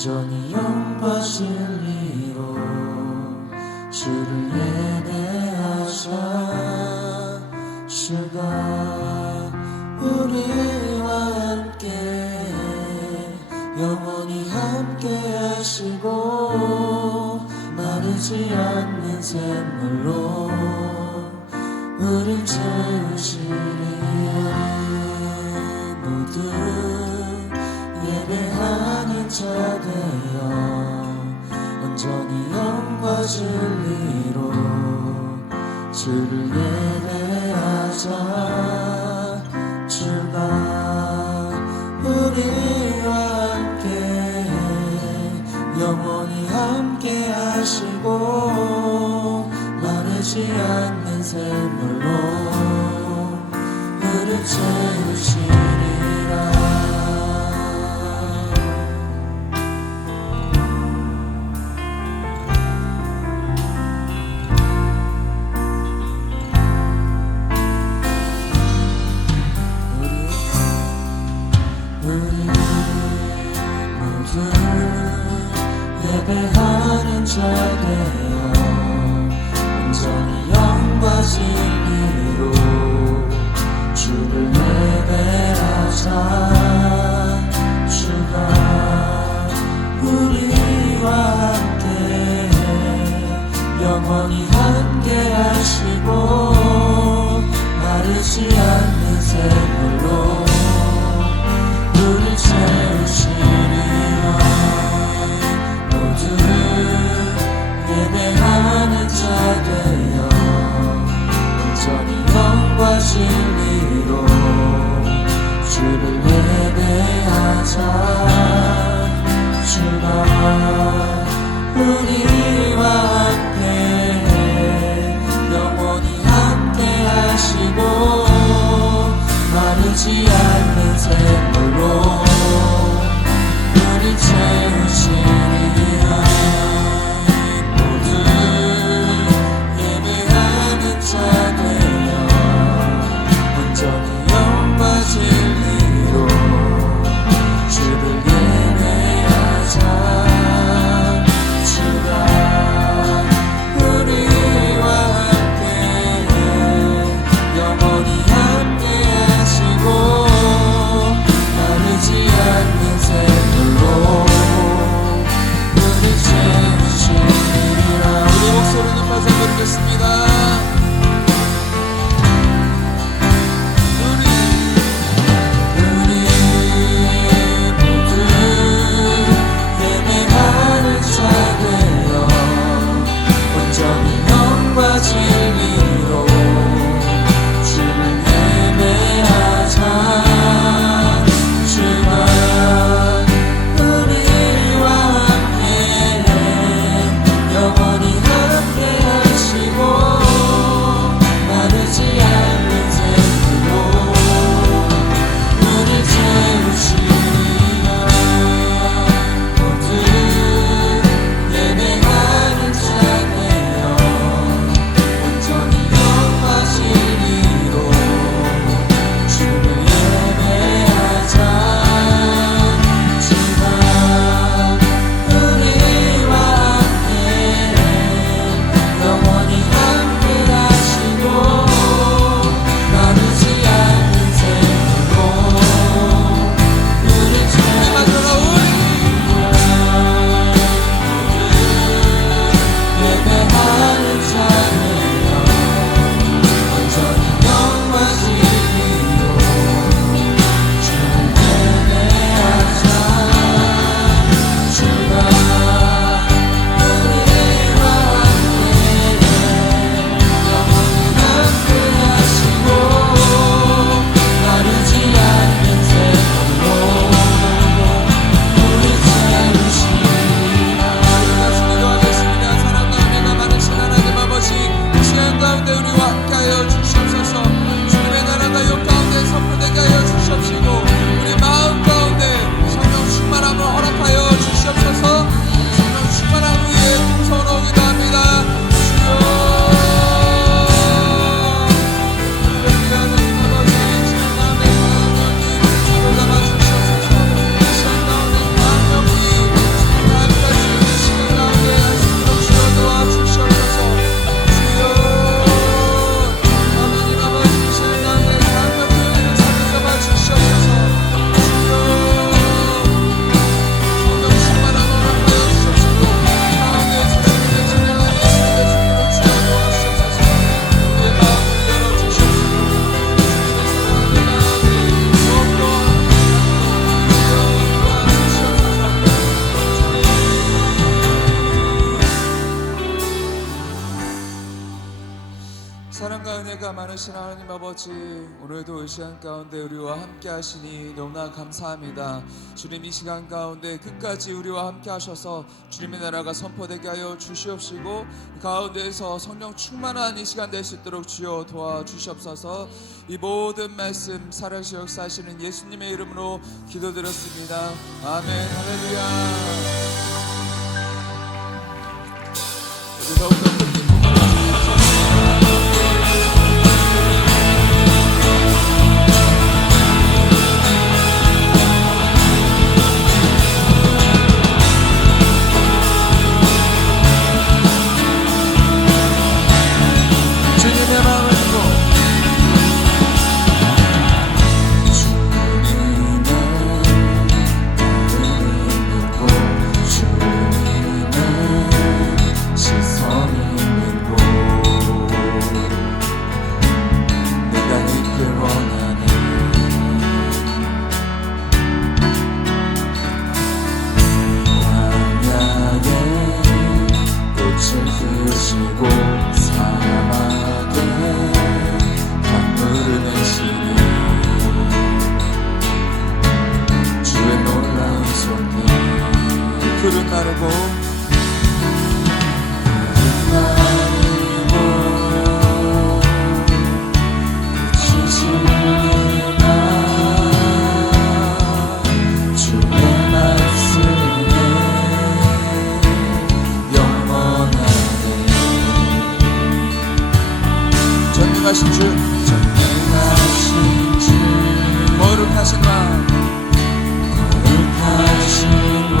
온전히 영과 진리로 주를 예배하자. 주가 우리와 함께 영원히 함께 하시고 마르지 않는 샘물로 우릴 채우시리. 모두 예배하는 자 되어 온전히 영과 진리로 주를 예배하자. 주가 우리와 함께 영원히 함께 하시고 마르지 않는 샘물로 우릴 채우시리라. 우리 모두 예배하는 자 되어 온전히 영과 진리로 주를 예배하자. 주가 우리와 함께 영원히 함께 하시고 마르지 않는 샘물로 우릴 채우시리라. 모두 예배하는 자 되어 온전히 영과 진리로 주를 예배하자. 많으신 하나님 아버지, 오늘도 이 시간 가운데 우리와 함께 하시니 너무나 감사합니다. 주님, 이 시간 가운데 끝까지 우리와 함께 하셔서 주님의 나라가 선포되게 하여 주시옵시고, 이 가운데에서 성령 충만한 이 시간 될 수 있도록 주여 도와주시옵소서. 이 모든 말씀 살아계시 역사하시는 예수님의 이름으로 기도드렸습니다. 아멘. 할렐루야. 우리 더욱더 큰 기쁨을 주님의 마음을 주고 푸른 나르고 주의 말씀에 영원하네. 전능하신 주, 전능하신 주, 거룩하신 왕, 거룩하신 왕,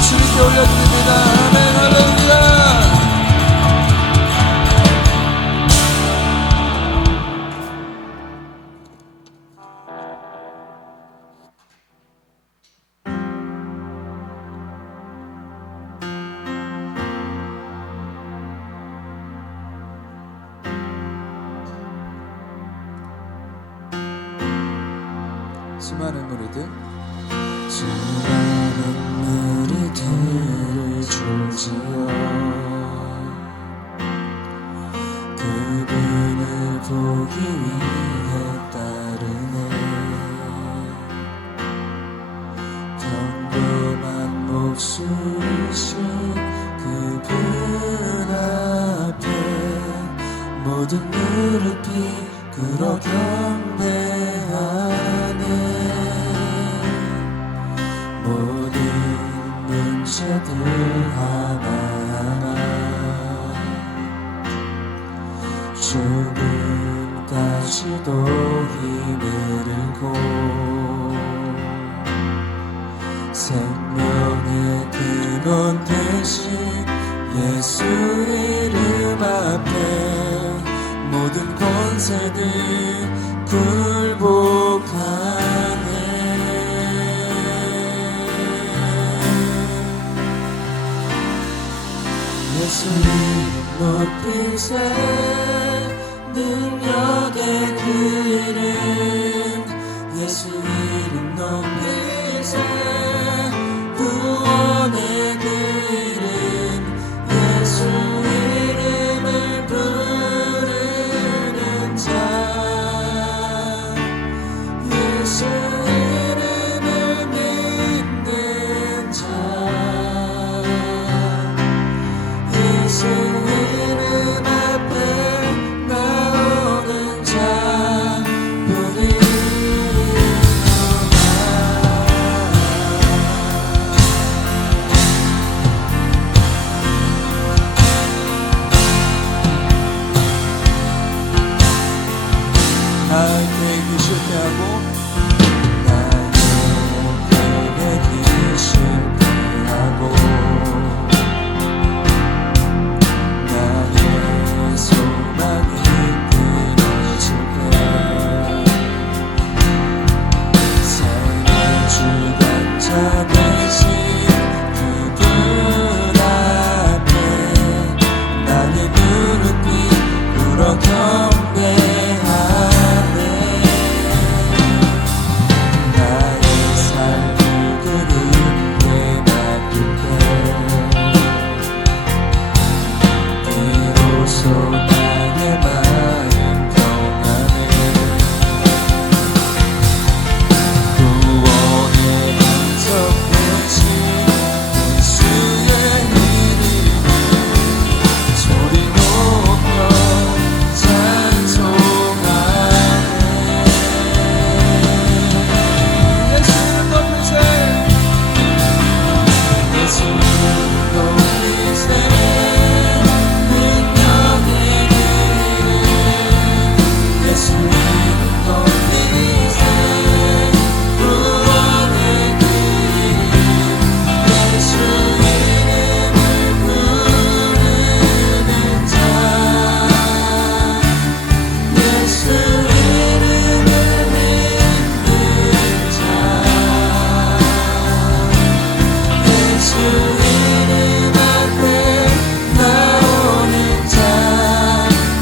주님께 올려드립니다. 아멘. 할렐루야. 수많은 무리들 무리들을 줄지어 그분을 보기 위해 따르네. 평범한 목숨이신 그분 앞에 모든 무릎이 꿇어 경배하네. 모든 문제들 하나하나 죽음까지도 힘을 잃고 생명의 근원 대신 예수 이름 앞에 모든 권세들 굴복하네. 예수님 높이세 능력의 그 이름 예수 이름 높이세 구원의 그 이름 예수 이름을 부르는 자 예수 이름을 믿는 자 예수 이름 앞에 나오는 자뿐이로다. 나의 계획이 실패하고 나의 계획이 실패하고 나의 소망이 끊어질 때 삶의 주관자 되신 그분 앞에 나의 무릎이 꿇어 경배하네. 나의 삶을 그분께 맡길 때 비로소 나의 마음 평안해. 구원의 반석 되신 예수의 이름을 소리 높여 찬송하네. 예수 이름 높이세 예수 이름 높이세 능력의 그 이름 예수 이름 높이세 구원의 그 이름 예수 이름을 부르는 자 예수 이름을 믿는 자 예수 이름 앞에 나오는 자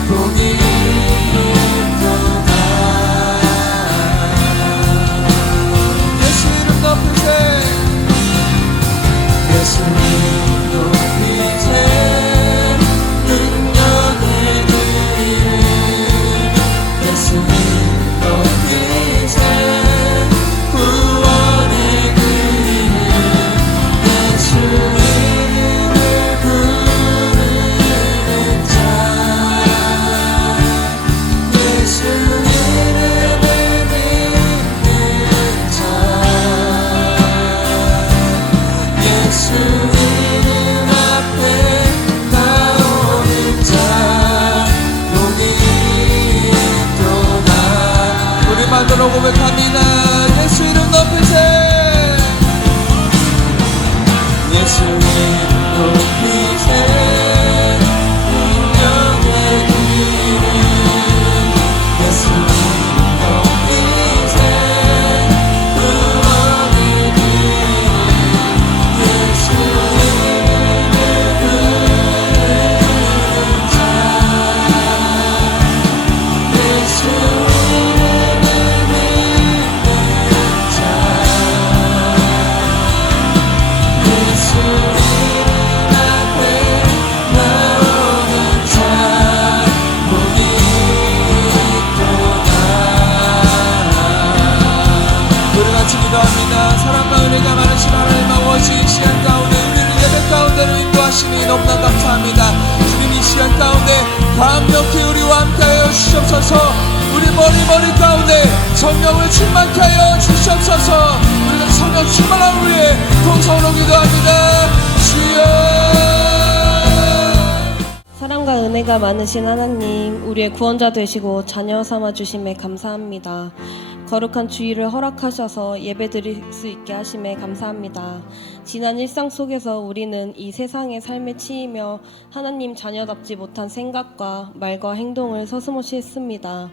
복이 있도다. 예수 이름 높이세 예수 이름 높이세 능력의 그 이름 예수 이름 높이세 구원의 그 이름 예수 이름을 부르는 자 예수 이름을 믿는 자 예수 이름 앞에 나오는 자 복이 있도다. 우리 만들어 고백합니다. 예수 이름 높이세 함께하시니 너무나 감사합니다. 주님 이 시간 가운데 강력히 우리와 함께하여 주시옵소서. 우리 머리 가운데 성령을 충만케 하여 주시옵소서. 우리는 성령 충만함을 위해 동성으로 기도합니다. 주여. 사랑과 은혜가 많으신 하나님, 우리의 구원자 되시고 자녀 삼아 주심에 감사합니다. 거룩한 주일을 허락하셔서 예배드릴 수 있게 하심에 감사합니다. 지난 일상 속에서 우리는 이 세상의 삶에 치이며 하나님 자녀답지 못한 생각과 말과 행동을 서슴없이 했습니다.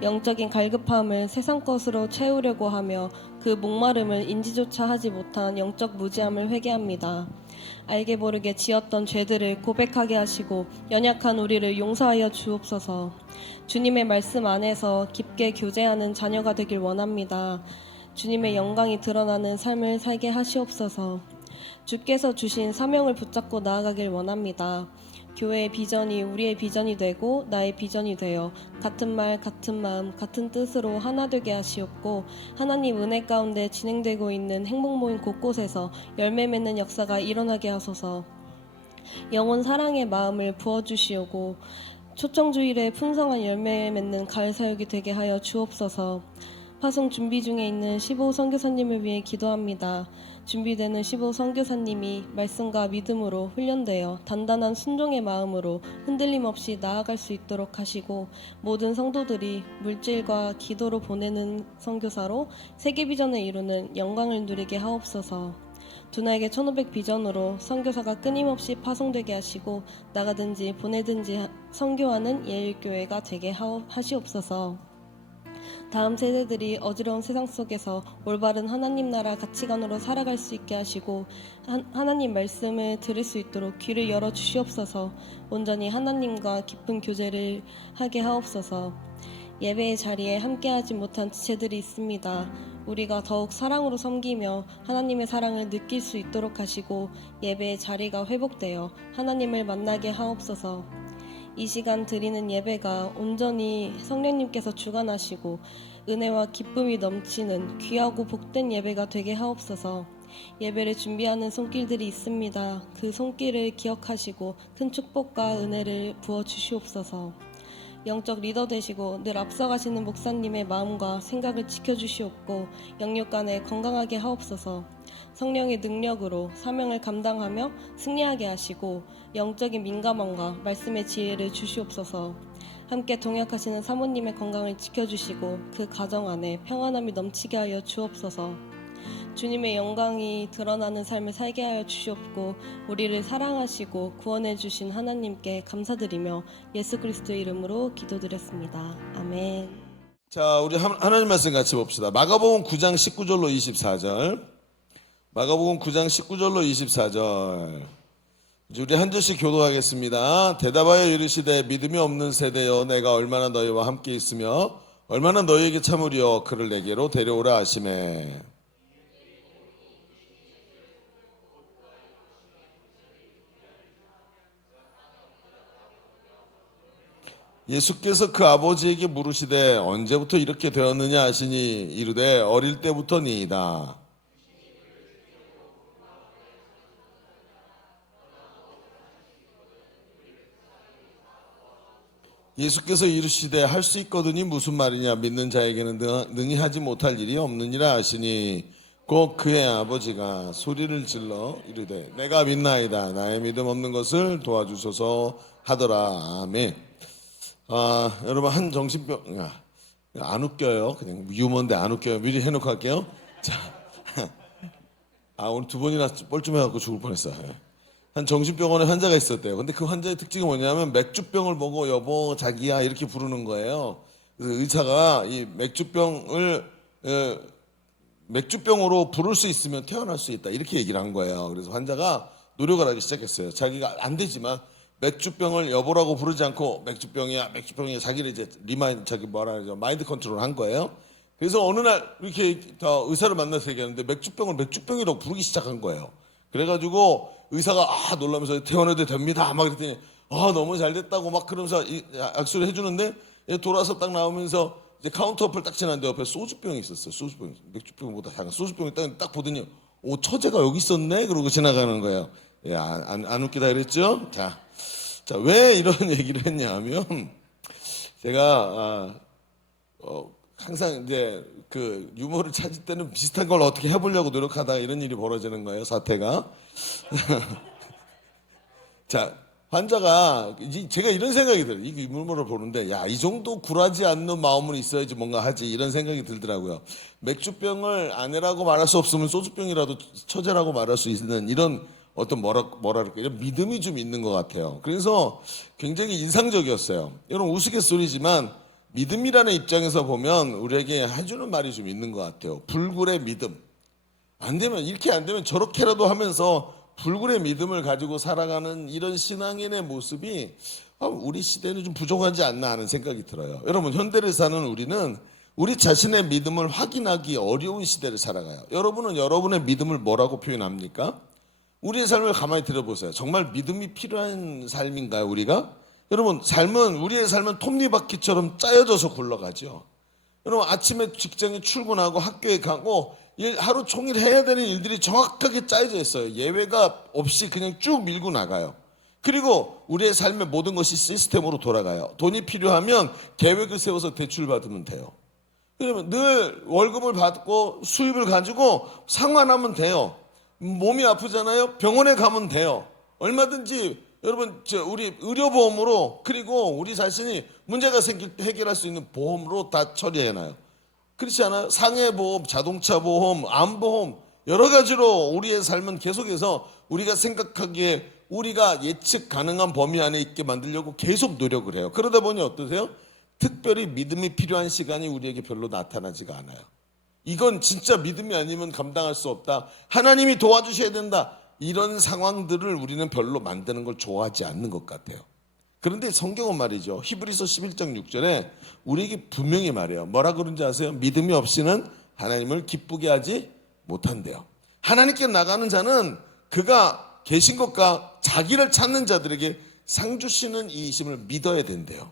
영적인 갈급함을 세상 것으로 채우려고 하며 그 목마름을 인지조차 하지 못한 영적 무지함을 회개합니다. 알게 모르게 지었던 죄들을 고백하게 하시고 연약한 우리를 용서하여 주옵소서. 주님의 말씀 안에서 깊게 교제하는 자녀가 되길 원합니다. 주님의 영광이 드러나는 삶을 살게 하시옵소서. 주께서 주신 사명을 붙잡고 나아가길 원합니다. 교회의 비전이 우리의 비전이 되고 나의 비전이 되어 같은 말, 같은 마음, 같은 뜻으로 하나 되게 하시옵고 하나님 은혜 가운데 진행되고 있는 행복 모임 곳곳에서 열매 맺는 역사가 일어나게 하소서. 영원 사랑의 마음을 부어주시오고 초청주일에 풍성한 열매 맺는 가을 사역이 되게 하여 주옵소서. 파송 준비 중에 있는 15 선교사님을 위해 기도합니다. 준비되는 15 선교사님이 말씀과 믿음으로 훈련되어 단단한 순종의 마음으로 흔들림 없이 나아갈 수 있도록 하시고 모든 성도들이 물질과 기도로 보내는 선교사로 세계 비전을 이루는 영광을 누리게 하옵소서. 두나에게 1500 비전으로 선교사가 끊임없이 파송되게 하시고 나가든지 보내든지 선교하는 예일교회가 되게 하시옵소서. 다음 세대들이 어지러운 세상 속에서 올바른 하나님 나라 가치관으로 살아갈 수 있게 하시고 하나님 말씀을 들을 수 있도록 귀를 열어 주시옵소서. 온전히 하나님과 깊은 교제를 하게 하옵소서. 예배의 자리에 함께하지 못한 지체들이 있습니다. 우리가 더욱 사랑으로 섬기며 하나님의 사랑을 느낄 수 있도록 하시고 예배의 자리가 회복되어 하나님을 만나게 하옵소서. 이 시간 드리는 예배가 온전히 성령님께서 주관하시고 은혜와 기쁨이 넘치는 귀하고 복된 예배가 되게 하옵소서. 예배를 준비하는 손길들이 있습니다. 그 손길을 기억하시고 큰 축복과 은혜를 부어주시옵소서. 영적 리더 되시고 늘 앞서가시는 목사님의 마음과 생각을 지켜주시옵고 영육간에 건강하게 하옵소서. 성령의 능력으로 사명을 감당하며 승리하게 하시고 영적인 민감함과 말씀의 지혜를 주시옵소서. 함께 동역하시는 사모님의 건강을 지켜주시고 그 가정 안에 평안함이 넘치게 하여 주옵소서. 주님의 영광이 드러나는 삶을 살게 하여 주시옵고 우리를 사랑하시고 구원해 주신 하나님께 감사드리며 예수 그리스도의 이름으로 기도드렸습니다. 아멘. 자, 우리 하나님 말씀 같이 봅시다. 마가복음 9장 19절로 24절. 마가복음 9장 19절로 24절. 이제 우리 한 절씩 교도하겠습니다. 대답하여 이르시되 믿음이 없는 세대여 내가 얼마나 너희와 함께 있으며 얼마나 너희에게 참으리여 그를 내게로 데려오라 하시매. 예수께서 그 아버지에게 물으시되 언제부터 이렇게 되었느냐 하시니 이르되 어릴 때부터니이다. 예수께서 이르시되 할 수 있거든이 무슨 말이냐 믿는 자에게는 능히 하지 못할 일이 없느니라 하시니 곧 그의 아버지가 소리를 질러 이르되 내가 믿나이다 나의 믿음 없는 것을 도와주소서 하더라. 아멘. 여러분 한 정신병 안 웃겨요. 그냥 유머인데 안 웃겨요. 미리 해놓고 할게요. 자, 오늘 두 번이나 뻘쭘해갖고 죽을 뻔했어요. 한 정신병원에 환자가 있었대요. 근데 그 환자의 특징이 뭐냐면 맥주병을 보고 여보 자기야 이렇게 부르는 거예요. 그래서 의사가 이 맥주병으로 부를 수 있으면 태어날 수 있다 이렇게 얘기를 한 거예요. 그래서 환자가 노력을 하기 시작했어요. 자기가 안 되지만 맥주병을 여보라고 부르지 않고 맥주병이야 자기를 이제 마인드 컨트롤 한 거예요. 그래서 어느 날 이렇게 의사를 만나서 얘기하는데 맥주병을 맥주병이라고 부르기 시작한 거예요. 그래가지고 의사가 놀라면서 퇴원해도 됩니다 막 그랬더니 너무 잘 됐다고 막 그러면서 악수를 해주는데 돌아서 딱 나오면서 이제 카운터 옆을 딱 지났는데 옆에 소주병이 있었어요. 맥주병보다 작은 소주병이 딱 보더니 처제가 여기 있었네 그러고 지나가는 거예요. 예, 안 웃기다 그랬죠? 자, 왜 이런 얘기를 했냐면 제가 항상 이제 그 유머를 찾을 때는 비슷한 걸 어떻게 해보려고 노력하다가 이런 일이 벌어지는 거예요, 사태가. 자, 환자가 제가 이런 생각이 들어요. 이 유머를 보는데 야, 이 정도 굴하지 않는 마음은 있어야지 뭔가 하지 이런 생각이 들더라고요. 맥주병을 아내라고 말할 수 없으면 소주병이라도 처제라고 말할 수 있는 이런 어떤 뭐랄까 이런 믿음이 좀 있는 것 같아요. 그래서 굉장히 인상적이었어요. 여러분 우스갯소리지만 믿음이라는 입장에서 보면 우리에게 해주는 말이 좀 있는 것 같아요. 불굴의 믿음. 안 되면 이렇게 안 되면 저렇게라도 하면서 불굴의 믿음을 가지고 살아가는 이런 신앙인의 모습이 우리 시대는 좀 부족하지 않나 하는 생각이 들어요. 여러분 현대를 사는 우리는 우리 자신의 믿음을 확인하기 어려운 시대를 살아가요. 여러분은 여러분의 믿음을 뭐라고 표현합니까? 우리의 삶을 가만히 들어보세요. 정말 믿음이 필요한 삶인가요, 우리가? 여러분, 우리의 삶은 톱니바퀴처럼 짜여져서 굴러가죠. 여러분, 아침에 직장에 출근하고 학교에 가고 하루 종일 해야 되는 일들이 정확하게 짜여져 있어요. 예외가 없이 그냥 쭉 밀고 나가요. 그리고 우리의 삶의 모든 것이 시스템으로 돌아가요. 돈이 필요하면 계획을 세워서 대출 받으면 돼요. 그러면 늘 월급을 받고 수입을 가지고 상환하면 돼요. 몸이 아프잖아요. 병원에 가면 돼요. 얼마든지 여러분 우리 의료보험으로 그리고 우리 자신이 문제가 생길 때 해결할 수 있는 보험으로 다 처리해놔요. 그렇지 않아요? 상해보험, 자동차보험, 암보험 여러 가지로 우리의 삶은 계속해서 우리가 생각하기에 우리가 예측 가능한 범위 안에 있게 만들려고 계속 노력을 해요. 그러다 보니 어떠세요? 특별히 믿음이 필요한 시간이 우리에게 별로 나타나지가 않아요. 이건 진짜 믿음이 아니면 감당할 수 없다. 하나님이 도와주셔야 된다. 이런 상황들을 우리는 별로 만드는 걸 좋아하지 않는 것 같아요. 그런데 성경은 말이죠. 히브리서 11장 6절에 우리에게 분명히 말해요. 뭐라 그런지 아세요? 믿음이 없이는 하나님을 기쁘게 하지 못한대요. 하나님께 나가는 자는 그가 계신 것과 자기를 찾는 자들에게 상 주시는 이이심을 믿어야 된대요.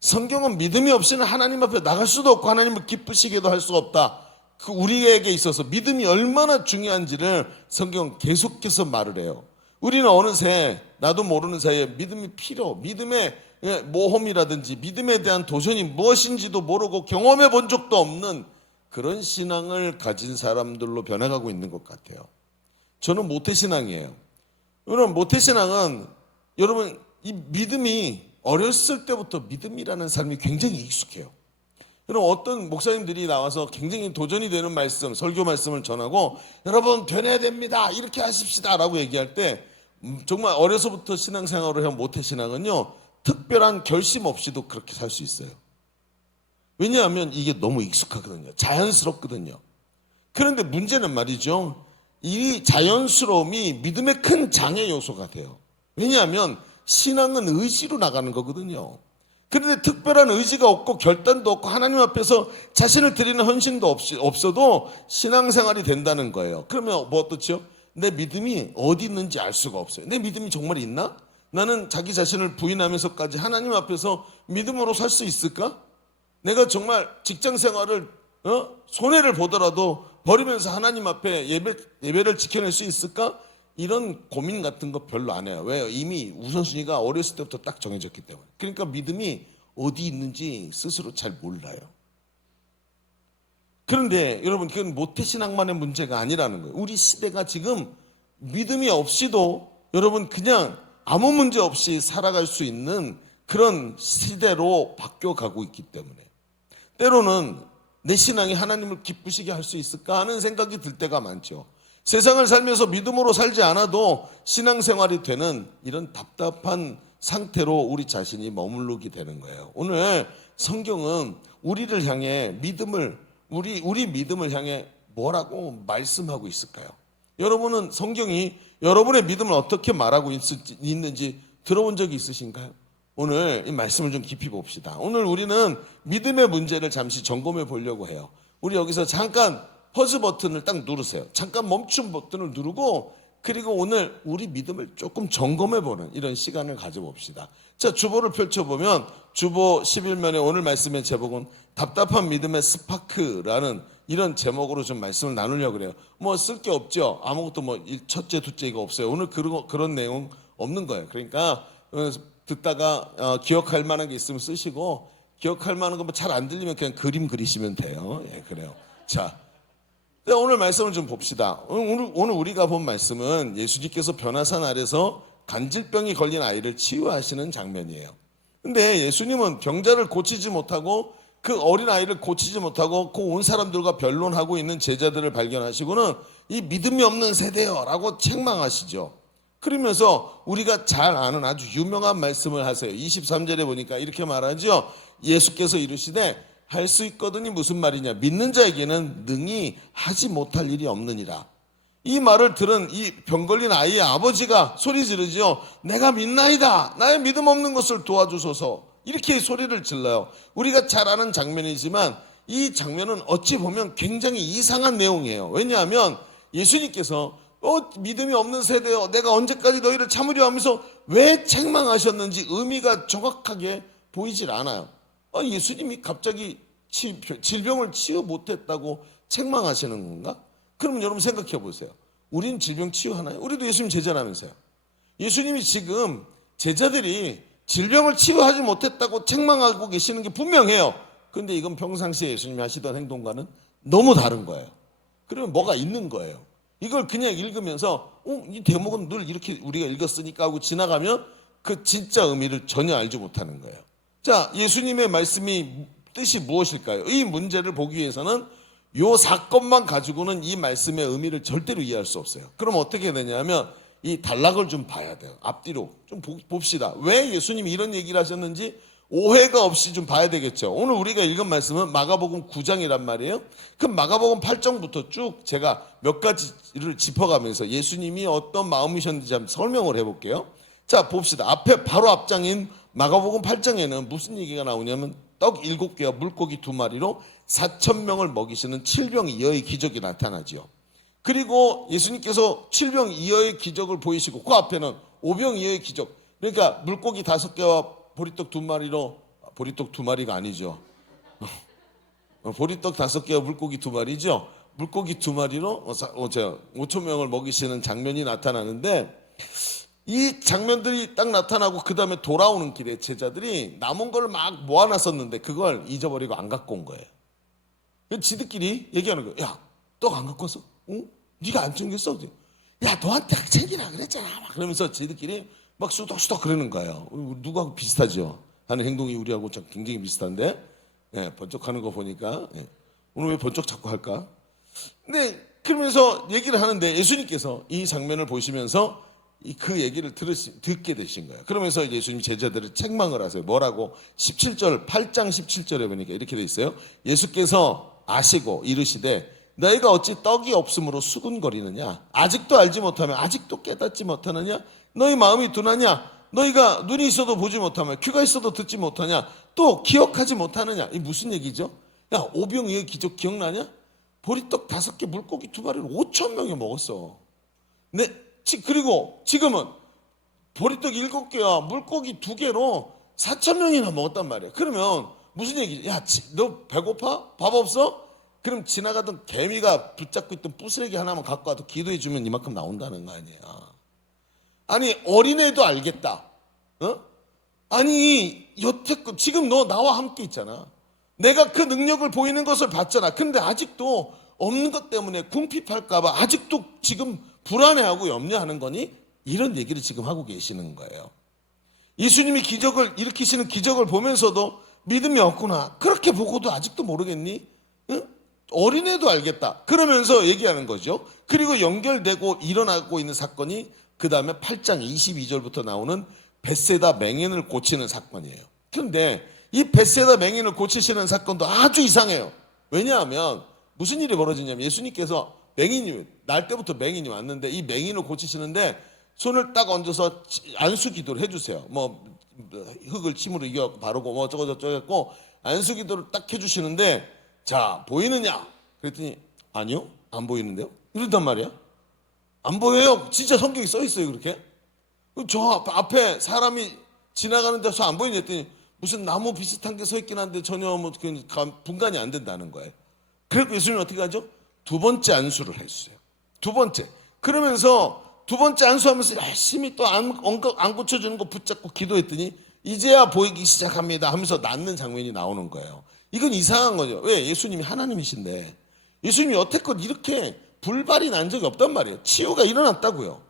성경은 믿음이 없이는 하나님 앞에 나갈 수도 없고 하나님을 기쁘시게도 할 수 없다. 그 우리에게 있어서 믿음이 얼마나 중요한지를 성경은 계속해서 말을 해요. 우리는 어느새 나도 모르는 사이에 믿음의 모험이라든지 믿음에 대한 도전이 무엇인지도 모르고 경험해 본 적도 없는 그런 신앙을 가진 사람들로 변해가고 있는 것 같아요. 저는 모태신앙이에요. 여러분 모태신앙은 여러분 이 믿음이 어렸을 때부터 믿음이라는 삶이 굉장히 익숙해요. 여러분 어떤 목사님들이 나와서 굉장히 도전이 되는 말씀, 설교 말씀을 전하고 여러분 변해야 됩니다. 이렇게 하십시다 라고 얘기할 때 정말 어려서부터 신앙생활을 해온 모태신앙은요. 특별한 결심 없이도 그렇게 살 수 있어요. 왜냐하면 이게 너무 익숙하거든요. 자연스럽거든요. 그런데 문제는 말이죠. 이 자연스러움이 믿음의 큰 장애 요소가 돼요. 왜냐하면 신앙은 의지로 나가는 거거든요. 그런데 특별한 의지가 없고 결단도 없고 하나님 앞에서 자신을 드리는 헌신도 없어도 신앙생활이 된다는 거예요. 그러면 뭐 어떻죠? 내 믿음이 어디 있는지 알 수가 없어요. 내 믿음이 정말 있나? 나는 자기 자신을 부인하면서까지 하나님 앞에서 믿음으로 살 수 있을까? 내가 정말 직장생활을 손해를 보더라도 버리면서 하나님 앞에 예배를 지켜낼 수 있을까? 이런 고민 같은 거 별로 안 해요. 왜요? 이미 우선순위가 어렸을 때부터 딱 정해졌기 때문에. 그러니까 믿음이 어디 있는지 스스로 잘 몰라요. 그런데 여러분 그건 모태신앙만의 문제가 아니라는 거예요. 우리 시대가 지금 믿음이 없이도 여러분 그냥 아무 문제 없이 살아갈 수 있는 그런 시대로 바뀌어가고 있기 때문에 때로는 내 신앙이 하나님을 기쁘시게 할 수 있을까 하는 생각이 들 때가 많죠. 세상을 살면서 믿음으로 살지 않아도 신앙생활이 되는 이런 답답한 상태로 우리 자신이 머무르게 되는 거예요. 오늘 성경은 우리를 향해 우리 믿음을 향해 뭐라고 말씀하고 있을까요? 여러분은 성경이 여러분의 믿음을 어떻게 말하고 있는지 들어본 적이 있으신가요? 오늘 이 말씀을 좀 깊이 봅시다. 오늘 우리는 믿음의 문제를 잠시 점검해 보려고 해요. 우리 여기서 잠깐 퍼즈 버튼을 딱 누르세요. 잠깐 멈춤 버튼을 누르고 그리고 오늘 우리 믿음을 조금 점검해보는 이런 시간을 가져봅시다. 자, 주보를 펼쳐보면 주보 11면에 오늘 말씀의 제목은 답답한 믿음의 스파크라는 이런 제목으로 좀 말씀을 나누려고 그래요. 뭐 쓸 게 없죠. 아무것도 뭐 첫째, 둘째 이거 없어요. 오늘 그런 내용 없는 거예요. 그러니까 듣다가 기억할 만한 게 있으면 쓰시고, 기억할 만한 거 뭐 잘 안 들리면 그냥 그림 그리시면 돼요. 예, 그래요. 자, 오늘 말씀을 좀 봅시다. 오늘 우리가 본 말씀은 예수님께서 변화산 아래서 간질병이 걸린 아이를 치유하시는 장면이에요. 근데 예수님은 병자를 고치지 못하고 그 어린 아이를 고치지 못하고 그 온 사람들과 변론하고 있는 제자들을 발견하시고는 이 믿음이 없는 세대요라고 책망하시죠. 그러면서 우리가 잘 아는 아주 유명한 말씀을 하세요. 23절에 보니까 이렇게 말하죠. 예수께서 이르시되 할 수 있거든이 무슨 말이냐? 믿는 자에게는 능히 하지 못할 일이 없느니라. 이 말을 들은 이 병 걸린 아이의 아버지가 소리 지르죠. 내가 믿나이다. 나의 믿음 없는 것을 도와주소서. 이렇게 소리를 질러요. 우리가 잘 아는 장면이지만 이 장면은 어찌 보면 굉장히 이상한 내용이에요. 왜냐하면 예수님께서 믿음이 없는 세대요, 내가 언제까지 너희를 참으려 하면서 왜 책망하셨는지 의미가 정확하게 보이질 않아요. 예수님이 갑자기 질병을 치유 못했다고 책망하시는 건가? 그러면 여러분 생각해 보세요. 우린 질병 치유하나요? 우리도 예수님 제자라면서요. 예수님이 지금 제자들이 질병을 치유하지 못했다고 책망하고 계시는 게 분명해요. 그런데 이건 평상시에 예수님이 하시던 행동과는 너무 다른 거예요. 그러면 뭐가 있는 거예요. 이걸 그냥 읽으면서 이 대목은 늘 이렇게 우리가 읽었으니까 하고 지나가면 그 진짜 의미를 전혀 알지 못하는 거예요. 자, 예수님의 말씀이 뜻이 무엇일까요? 이 문제를 보기 위해서는 이 사건만 가지고는 이 말씀의 의미를 절대로 이해할 수 없어요. 그럼 어떻게 되냐면 이 단락을 좀 봐야 돼요. 앞뒤로 좀 봅시다. 왜 예수님이 이런 얘기를 하셨는지 오해가 없이 좀 봐야 되겠죠. 오늘 우리가 읽은 말씀은 마가복음 9장이란 말이에요. 그 마가복음 8장부터 쭉 제가 몇 가지를 짚어가면서 예수님이 어떤 마음이셨는지 한번 설명을 해볼게요. 자, 봅시다. 앞에 바로 앞장인 마가복음 8장에는 무슨 얘기가 나오냐면 떡 7개와 물고기 2마리로 4,000명을 먹이시는 7병2여의 기적이 나타나죠. 그리고 예수님께서 7병2여의 기적을 보이시고 그 앞에는 5병2여의 기적, 그러니까 물고기 5개와 보리떡 2마리로, 보리떡 2마리가 아니죠. 보리떡 5개와 물고기 2마리죠. 물고기 2마리로 5,000명을 먹이시는 장면이 나타나는데, 이 장면들이 딱 나타나고 그 다음에 돌아오는 길에 제자들이 남은 걸 막 모아놨었는데 그걸 잊어버리고 안 갖고 온 거예요. 지들끼리 얘기하는 거예요. 야, 떡 안 갖고 왔어? 응? 네가 안 챙겼어? 야, 너한테 챙기라 그랬잖아. 막 그러면서 지들끼리 막 수덕수덕 그러는 거예요. 누구하고 비슷하죠? 하는 행동이 우리하고 굉장히 비슷한데, 예, 번쩍하는 거 보니까, 예. 오늘 왜 번쩍 자꾸 할까? 근데 그러면서 얘기를 하는데 예수님께서 이 장면을 보시면서 그 얘기를 듣게 되신 거예요. 그러면서 예수님 제자들을 책망을 하세요. 뭐라고? 8장 17절에 보니까 이렇게 돼 있어요. 예수께서 아시고 이르시되 너희가 어찌 떡이 없으므로 수군거리느냐? 아직도 알지 못하며 아직도 깨닫지 못하느냐? 너희 마음이 둔하냐? 너희가 눈이 있어도 보지 못하며 귀가 있어도 듣지 못하냐? 또 기억하지 못하느냐? 이 무슨 얘기죠? 야, 오병이의 기적 기억나냐? 보리떡 5개 물고기 2마리를 5,000명이 먹었어. 네. 그리고 지금은 보리떡 7개와 물고기 2개로 4,000명이나 먹었단 말이야. 그러면 무슨 얘기지? 야, 너 배고파? 밥 없어? 그럼 지나가던 개미가 붙잡고 있던 부스러기 하나만 갖고 와도 기도해 주면 이만큼 나온다는 거 아니야. 아니, 어린애도 알겠다. 아니, 여태껏 지금 너 나와 함께 있잖아. 내가 그 능력을 보이는 것을 봤잖아. 근데 아직도 없는 것 때문에 궁핍할까 봐 아직도 지금 불안해하고 염려하는 거니? 이런 얘기를 지금 하고 계시는 거예요. 예수님이 기적을 일으키시는 기적을 보면서도 믿음이 없구나. 그렇게 보고도 아직도 모르겠니? 응? 어린애도 알겠다. 그러면서 얘기하는 거죠. 그리고 연결되고 일어나고 있는 사건이 그 다음에 8장 22절부터 나오는 벳세다 맹인을 고치는 사건이에요. 그런데 이 벳세다 맹인을 고치시는 사건도 아주 이상해요. 왜냐하면 무슨 일이 벌어지냐면 예수님께서 날 때부터 맹인이 왔는데 이 맹인을 고치시는데 손을 딱 얹어서 안수 기도를 해주세요. 뭐 흙을 침으로 이겨 바르고 뭐 저거 했고 안수 기도를 딱 안 보여요? 진짜 성경에 써 있어요 그렇게? 저 앞에 사람이 지나가는 데서 안 보이냐 했더니 무슨 나무 비슷한 게 서 있긴 한데 전혀 뭐 분간이 안 된다는 거예요. 그래서 예수님은 어떻게 하죠? 두 번째 안수를 했어요. 두 번째. 그러면서 두 번째 안수하면서 열심히 또 안 고쳐주는 거 붙잡고 기도했더니 이제야 보이기 시작합니다 하면서 낫는 장면이 나오는 거예요. 이건 이상한 거죠. 왜? 예수님이 하나님이신데 예수님이 여태껏 이렇게 불발이 난 적이 없단 말이에요. 치유가 일어났다고요.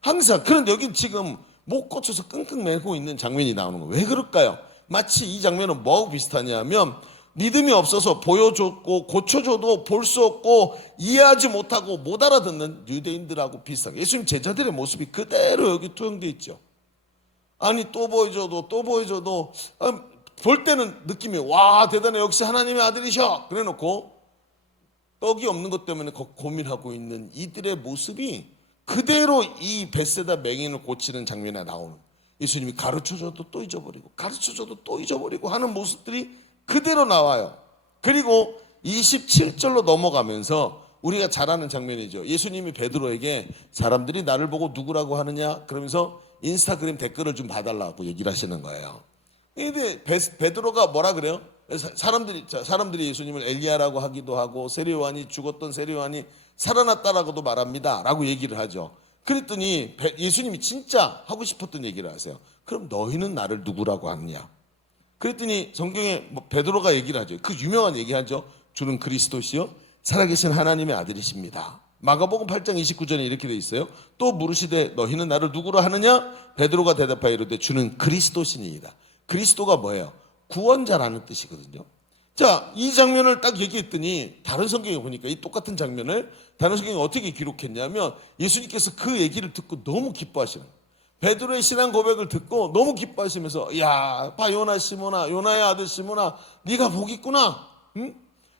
항상. 그런데 여기 지금 못 고쳐서 끙끙 매고 있는 장면이 나오는 거예요. 왜 그럴까요? 마치 이 장면은 뭐하고 비슷하냐면 믿음이 없어서 보여줬고 고쳐줘도 볼 수 없고 이해하지 못하고 못 알아듣는 유대인들하고 비슷하게 예수님 제자들의 모습이 그대로 여기 투영되어 있죠. 아니 또 보여줘도 볼 때는 느낌이 와 대단해 역시 하나님의 아들이셔 그래놓고 떡이 없는 것 때문에 고민하고 있는 이들의 모습이 그대로 이 벳세다 맹인을 고치는 장면에 나오는 예수님이 가르쳐줘도 또 잊어버리고 가르쳐줘도 또 잊어버리고 하는 모습들이 그대로 나와요. 그리고 27절로 넘어가면서 우리가 잘 아는 장면이죠. 예수님이 베드로에게 사람들이 나를 보고 누구라고 하느냐 그러면서 인스타그램 댓글을 좀 봐달라고 얘기를 하시는 거예요. 근데 베드로가 뭐라 그래요? 사람들이 예수님을 엘리야라고 하기도 하고 세례요한이 죽었던 세례요한이 살아났다라고도 말합니다 라고 얘기를 하죠. 그랬더니 예수님이 진짜 하고 싶었던 얘기를 하세요. 그럼 너희는 나를 누구라고 하느냐? 그랬더니 성경에 베드로가 얘기를 하죠. 그 유명한 얘기하죠. 주는 그리스도시요 살아계신 하나님의 아들이십니다. 마가복음 8장 29절에 이렇게 돼 있어요. 또 물으시되 너희는 나를 누구로 하느냐? 베드로가 대답하여 이르되 주는 그리스도시니이다. 그리스도가 뭐예요? 구원자라는 뜻이거든요. 자, 이 장면을 딱 얘기했더니 다른 성경에 보니까 이 똑같은 장면을 다른 성경에 어떻게 기록했냐면 예수님께서 그 얘기를 듣고 너무 기뻐하시는 거예요. 베드로의 신앙 고백을 듣고 너무 기뻐하시면서 야, 봐 요나 시몬아, 요나의 아들 시몬아, 네가 복 있구나. 응?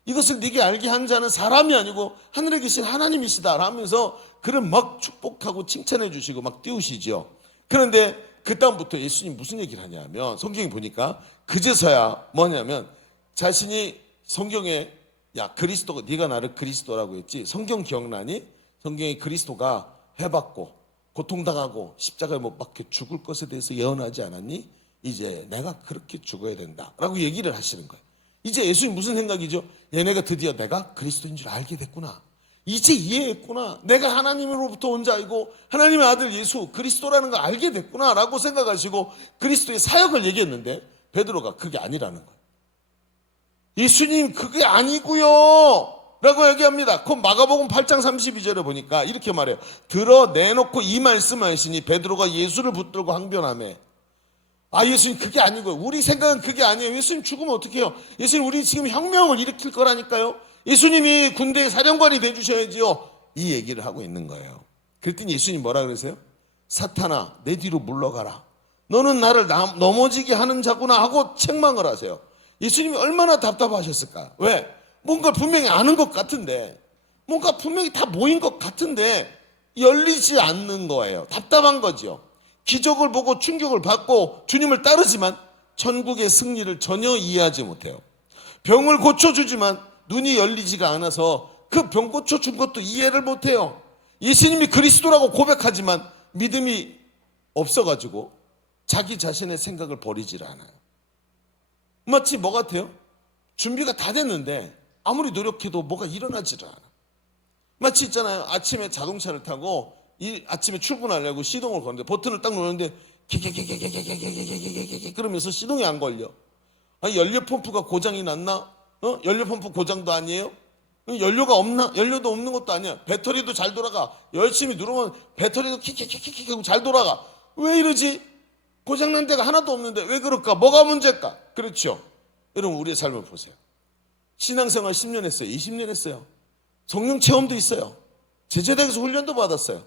이것을 네게 알게 한 자는 사람이 아니고 하늘에 계신 하나님이시다 하면서 그를 막 축복하고 칭찬해 주시고 막 띄우시죠. 그런데 그 다음부터 예수님 무슨 얘기를 하냐면 성경에 보니까 그제서야 뭐냐면 자신이 성경에 야 그리스도가 네가 나를 그리스도라고 했지 성경 기억나니? 성경에 그리스도가 해받고 고통당하고 십자가에 못 박혀 죽을 것에 대해서 예언하지 않았니? 이제 내가 그렇게 죽어야 된다라고 얘기를 하시는 거예요. 이제 예수님 무슨 생각이죠? 얘네가 드디어 내가 그리스도인 줄 알게 됐구나. 이제 이해했구나. 내가 하나님으로부터 온 자이고 하나님의 아들 예수 그리스도라는 걸 알게 됐구나 라고 생각하시고 그리스도의 사역을 얘기했는데 베드로가 그게 아니라는 거예요. 예수님 그게 아니고요 라고 얘기합니다. 그 마가복음 8장 32절에 보니까 이렇게 말해요. 드러내놓고 이 말씀을 하시니 베드로가 예수를 붙들고 항변하며 아 예수님 그게 아니고요. 우리 생각은 그게 아니에요. 예수님 죽으면 어떻게 해요? 예수님 우리 지금 혁명을 일으킬 거라니까요. 예수님이 군대의 사령관이 돼주셔야지요. 이 얘기를 하고 있는 거예요. 그랬더니 예수님 뭐라 그러세요? 사탄아 내 뒤로 물러가라. 너는 나를 넘어지게 하는 자구나 하고 책망을 하세요. 예수님이 얼마나 답답하셨을까? 왜? 뭔가 분명히 아는 것 같은데 뭔가 분명히 다 모인 것 같은데 열리지 않는 거예요. 답답한 거죠. 기적을 보고 충격을 받고 주님을 따르지만 천국의 승리를 전혀 이해하지 못해요. 병을 고쳐주지만 눈이 열리지가 않아서 그 병 고쳐준 것도 이해를 못해요. 예수님이 그리스도라고 고백하지만 믿음이 없어가지고 자기 자신의 생각을 버리질 않아요. 마치 뭐 같아요? 준비가 다 됐는데 아무리 노력해도 뭐가 일어나지를 않아. 마치 있잖아요. 아침에 자동차를 타고 아침에 출근하려고 시동을 거는데 버튼을 딱 누르는데 그러면서 시동이 안 걸려. 아니 연료 펌프가 고장이 났나? 연료 펌프 고장도 아니에요? 연료가 없나? 연료도 없는 것도 아니야. 배터리도 잘 돌아가. 열심히 누르면 배터리도 킥킥킥킥 하고 잘 돌아가. 왜 이러지? 고장난 데가 하나도 없는데 왜 그럴까? 뭐가 문제일까? 그렇죠. 여러분 우리의 삶을 보세요. 신앙생활 10년 했어요. 20년 했어요. 성령 체험도 있어요. 제자대에서 훈련도 받았어요.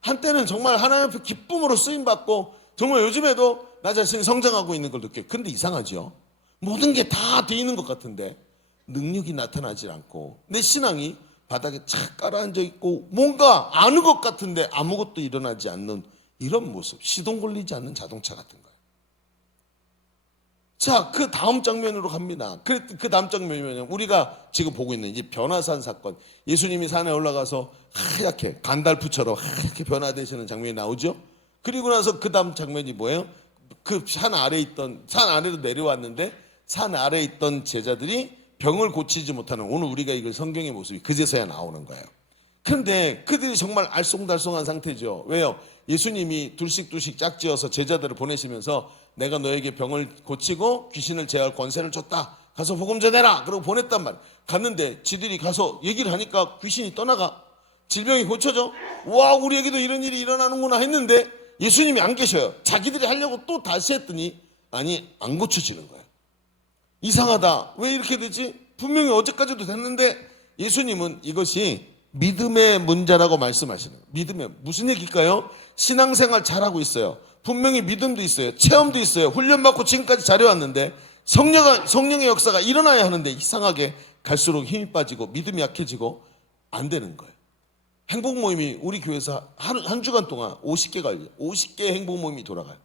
한때는 정말 하나님 앞에 기쁨으로 쓰임받고 정말 요즘에도 나 자신이 성장하고 있는 걸 느껴요. 근데 이상하죠. 모든 게 다 돼 있는 것 같은데 능력이 나타나질 않고 내 신앙이 바닥에 착 깔아앉아 있고 뭔가 아는 것 같은데 아무것도 일어나지 않는 이런 모습. 시동 걸리지 않는 자동차 같은 거예요. 자, 그 다음 장면으로 갑니다. 그 다음 장면이 뭐냐면 우리가 지금 보고 있는 이 변화산 사건. 예수님이 산에 올라가서 하얗게 간달프처럼 하얗게 변화되시는 장면이 나오죠. 그리고 나서 그 다음 장면이 뭐예요? 그 산 아래로 내려왔는데 산 아래에 있던 제자들이 병을 고치지 못하는, 오늘 우리가 읽을 성경의 모습이 그제서야 나오는 거예요. 그런데 그들이 정말 알쏭달쏭한 상태죠. 왜요? 예수님이 둘씩 짝지어서 제자들을 보내시면서 내가 너에게 병을 고치고 귀신을 제어할 권세를 줬다. 가서 복음 전해라. 그러고 보냈단 말이에요. 갔는데 지들이 가서 얘기를 하니까 귀신이 떠나가. 질병이 고쳐져. 와, 우리에게도 이런 일이 일어나는구나 했는데 예수님이 안 계셔요. 자기들이 하려고 또 다시 했더니 아니, 안 고쳐지는 거예요. 이상하다. 왜 이렇게 되지? 분명히 어제까지도 됐는데 예수님은 이것이 믿음의 문제라고 말씀하시는 거예요. 믿음의 무슨 얘기일까요? 신앙생활 잘하고 있어요. 분명히 믿음도 있어요. 체험도 있어요. 훈련받고 지금까지 잘해왔는데 성령의 역사가 일어나야 하는데 이상하게 갈수록 힘이 빠지고 믿음이 약해지고 안 되는 거예요. 행복 모임이 우리 교회에서 한 주간 동안 50개가 50개의 행복 모임이 돌아가요.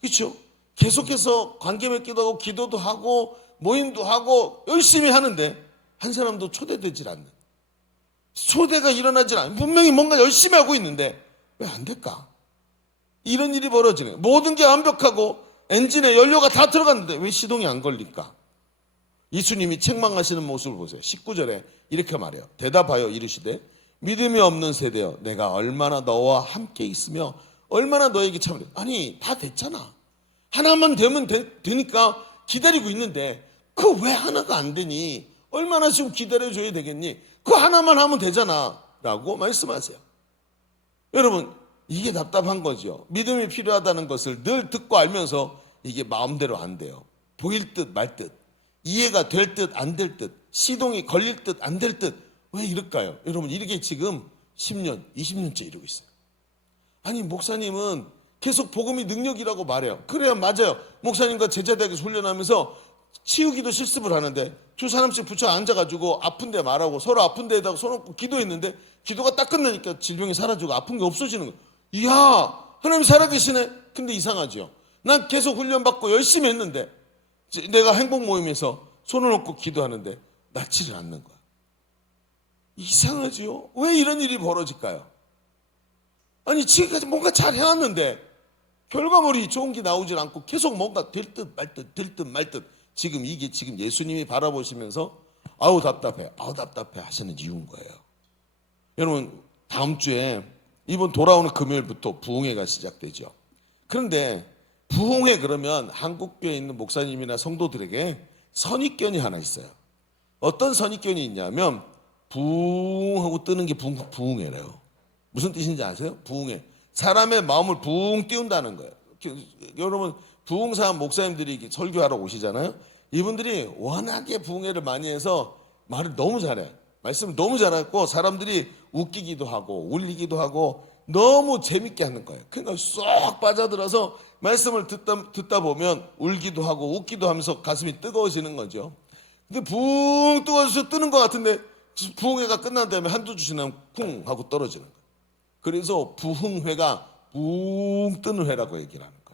그렇죠? 계속해서 관계 맺기도 하고 기도도 하고 모임도 하고 열심히 하는데 한 사람도 초대되질 않는, 초대가 일어나질 않는, 분명히 뭔가 열심히 하고 있는데 왜 안 될까? 이런 일이 벌어지네. 모든 게 완벽하고 엔진에 연료가 다 들어갔는데 왜 시동이 안 걸릴까? 예수님이 책망하시는 모습을 보세요. 19절에 이렇게 말해요. 대답하여 이르시되 믿음이 없는 세대여, 내가 얼마나 너와 함께 있으며 얼마나 너에게 참으려. 아니, 다 됐잖아. 하나만 되면 되니까 기다리고 있는데 그 왜 하나가 안 되니? 얼마나 좀 기다려줘야 되겠니? 그 하나만 하면 되잖아 라고 말씀하세요. 여러분, 이게 답답한 거죠. 믿음이 필요하다는 것을 늘 듣고 알면서 이게 마음대로 안 돼요. 보일 듯 말 듯, 이해가 될 듯 안 될 듯, 시동이 걸릴 듯 안 될 듯. 왜 이럴까요? 여러분, 이렇게 지금 10년, 20년째 이러고 있어요. 아니, 목사님은 계속 복음이 능력이라고 말해요. 그래야 맞아요. 목사님과 제자들에게 훈련하면서 치유기도 실습을 하는데 두 사람씩 붙여 앉아가지고 아픈데 말하고 서로 아픈 데에다가 손 얹고 기도했는데 기도가 딱 끝나니까 질병이 사라지고 아픈 게 없어지는 거예요. 이야, 하나님 살아계시네. 근데 이상하죠. 난 계속 훈련받고 열심히 했는데 내가 행복 모임에서 손을 얹고 기도하는데 낫지를 않는 거야. 이상하지요? 왜 이런 일이 벌어질까요? 아니, 지금까지 뭔가 잘 해왔는데 결과물이 좋은 게 나오질 않고 계속 뭔가 될 듯 말 듯, 될 듯 말 듯. 이게 지금 예수님이 바라보시면서 아우 답답해 하시는 이유인 거예요. 여러분, 다음 주에 이번 돌아오는 금요일부터 부흥회가 시작되죠. 그런데 부흥회 그러면 한국교회에 있는 목사님이나 성도들에게 선입견이 하나 있어요. 어떤 선입견이 있냐면 부흥하고 뜨는 게 부흥회래요. 무슨 뜻인지 아세요? 부흥회. 사람의 마음을 부흥 띄운다는 거예요. 여러분, 부흥사 목사님들이 설교하러 오시잖아요. 이분들이 워낙에 부흥회를 많이 해서 말을 너무 잘해. 말씀을 너무 잘하고 사람들이 웃기기도 하고 울리기도 하고 너무 재밌게 하는 거예요. 그러니까 쏙 빠져들어서 말씀을 듣다 보면 울기도 하고 웃기도 하면서 가슴이 뜨거워지는 거죠. 근데 붕 뜨거워져서 뜨는 것 같은데 부흥회가 끝난 다음에 한두 주 지나면 쿵 하고 떨어지는 거예요. 그래서 부흥회가 붕 뜨는 회라고 얘기를 하는 거예요.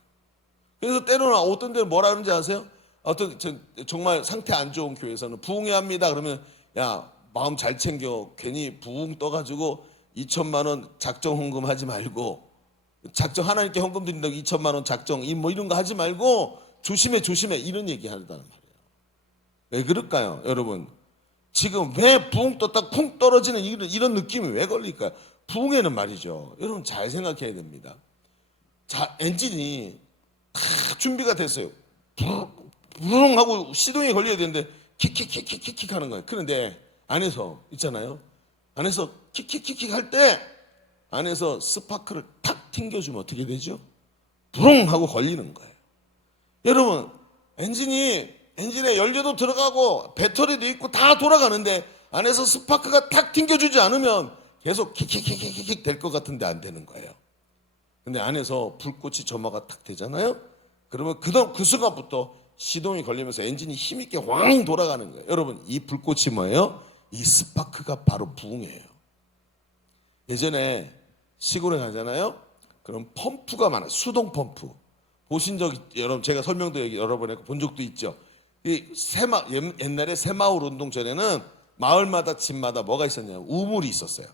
그래서 때로는 어떤 데는 뭐라 그러는지 아세요? 어떤 정말 상태 안 좋은 교회에서는 부흥회 합니다. 그러면 야, 마음 잘 챙겨. 괜히 부흥 떠가지고 2천만 원 작정 헌금 하지 말고, 작정 하나님께 헌금 드린다고 2천만 원 작정 뭐 이런 거 하지 말고 조심해 이런 얘기 한다는 말이에요. 왜 그럴까요? 여러분, 지금 왜 부흥 떴다 쿵 떨어지는 이런 느낌이 왜 걸릴까요? 부흥회는 말이죠. 여러분, 잘 생각해야 됩니다. 자, 엔진이 다 준비가 됐어요. 부릉 하고 시동이 걸려야 되는데 킥킥킥킥킥 하는 거예요. 그런데 안에서 있잖아요. 안에서 킥킥킥킥 할 때 안에서 스파크를 탁 튕겨주면 어떻게 되죠? 부릉 하고 걸리는 거예요. 여러분, 엔진에 연료도 들어가고 배터리도 있고 다 돌아가는데 안에서 스파크가 탁 튕겨주지 않으면 계속 킥킥킥킥킥 될 것 같은데 안 되는 거예요. 근데 안에서 불꽃이 점화가 탁 되잖아요. 그러면 그 순간부터 시동이 걸리면서 엔진이 힘있게 왕 돌아가는 거예요. 여러분, 이 불꽃이 뭐예요? 이 스파크가 바로 부흥이에요. 예전에 시골에 가잖아요. 그럼 펌프가 많아요. 수동 펌프. 보신 적 여러분 제가 설명도 여러 번 했고 본 적도 있죠. 이 옛날에 새마을 운동 전에는 마을마다 집마다 뭐가 있었냐면 우물이 있었어요.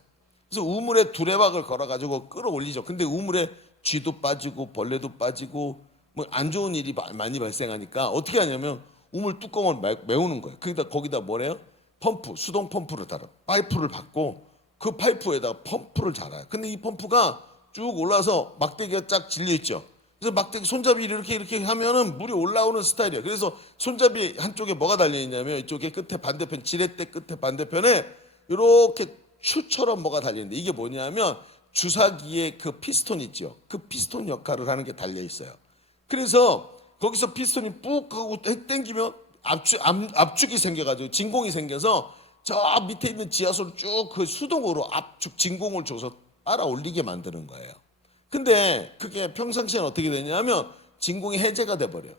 그래서 우물에 두레박을 걸어가지고 끌어올리죠. 근데 우물에 쥐도 빠지고 벌레도 빠지고 뭐 안 좋은 일이 많이 발생하니까 어떻게 하냐면 우물 뚜껑을 메우는 거예요. 거기다 뭐래요? 펌프, 수동 펌프를 달아. 파이프를 받고 그 파이프에다가 펌프를 달아요. 근데 이 펌프가 쭉 올라서 막대기가 쫙 질려 있죠. 그래서 막대기 손잡이를 이렇게 하면은 물이 올라오는 스타일이에요. 그래서 손잡이 한쪽에 뭐가 달려 있냐면 이쪽에 끝에 반대편 지렛대 끝에 반대편에 이렇게 추처럼 뭐가 달려 있는데 이게 뭐냐면 주사기의 그 피스톤 있죠. 그 피스톤 역할을 하는 게 달려 있어요. 그래서 거기서 피스톤이 뿍 하고 당기면 압축이 생겨가지고 진공이 생겨서 저 밑에 있는 지하수를 쭉 그 수동으로 압축 진공을 줘서 빨아 올리게 만드는 거예요. 근데 그게 평상시에는 어떻게 되냐면 진공이 해제가 돼버려요.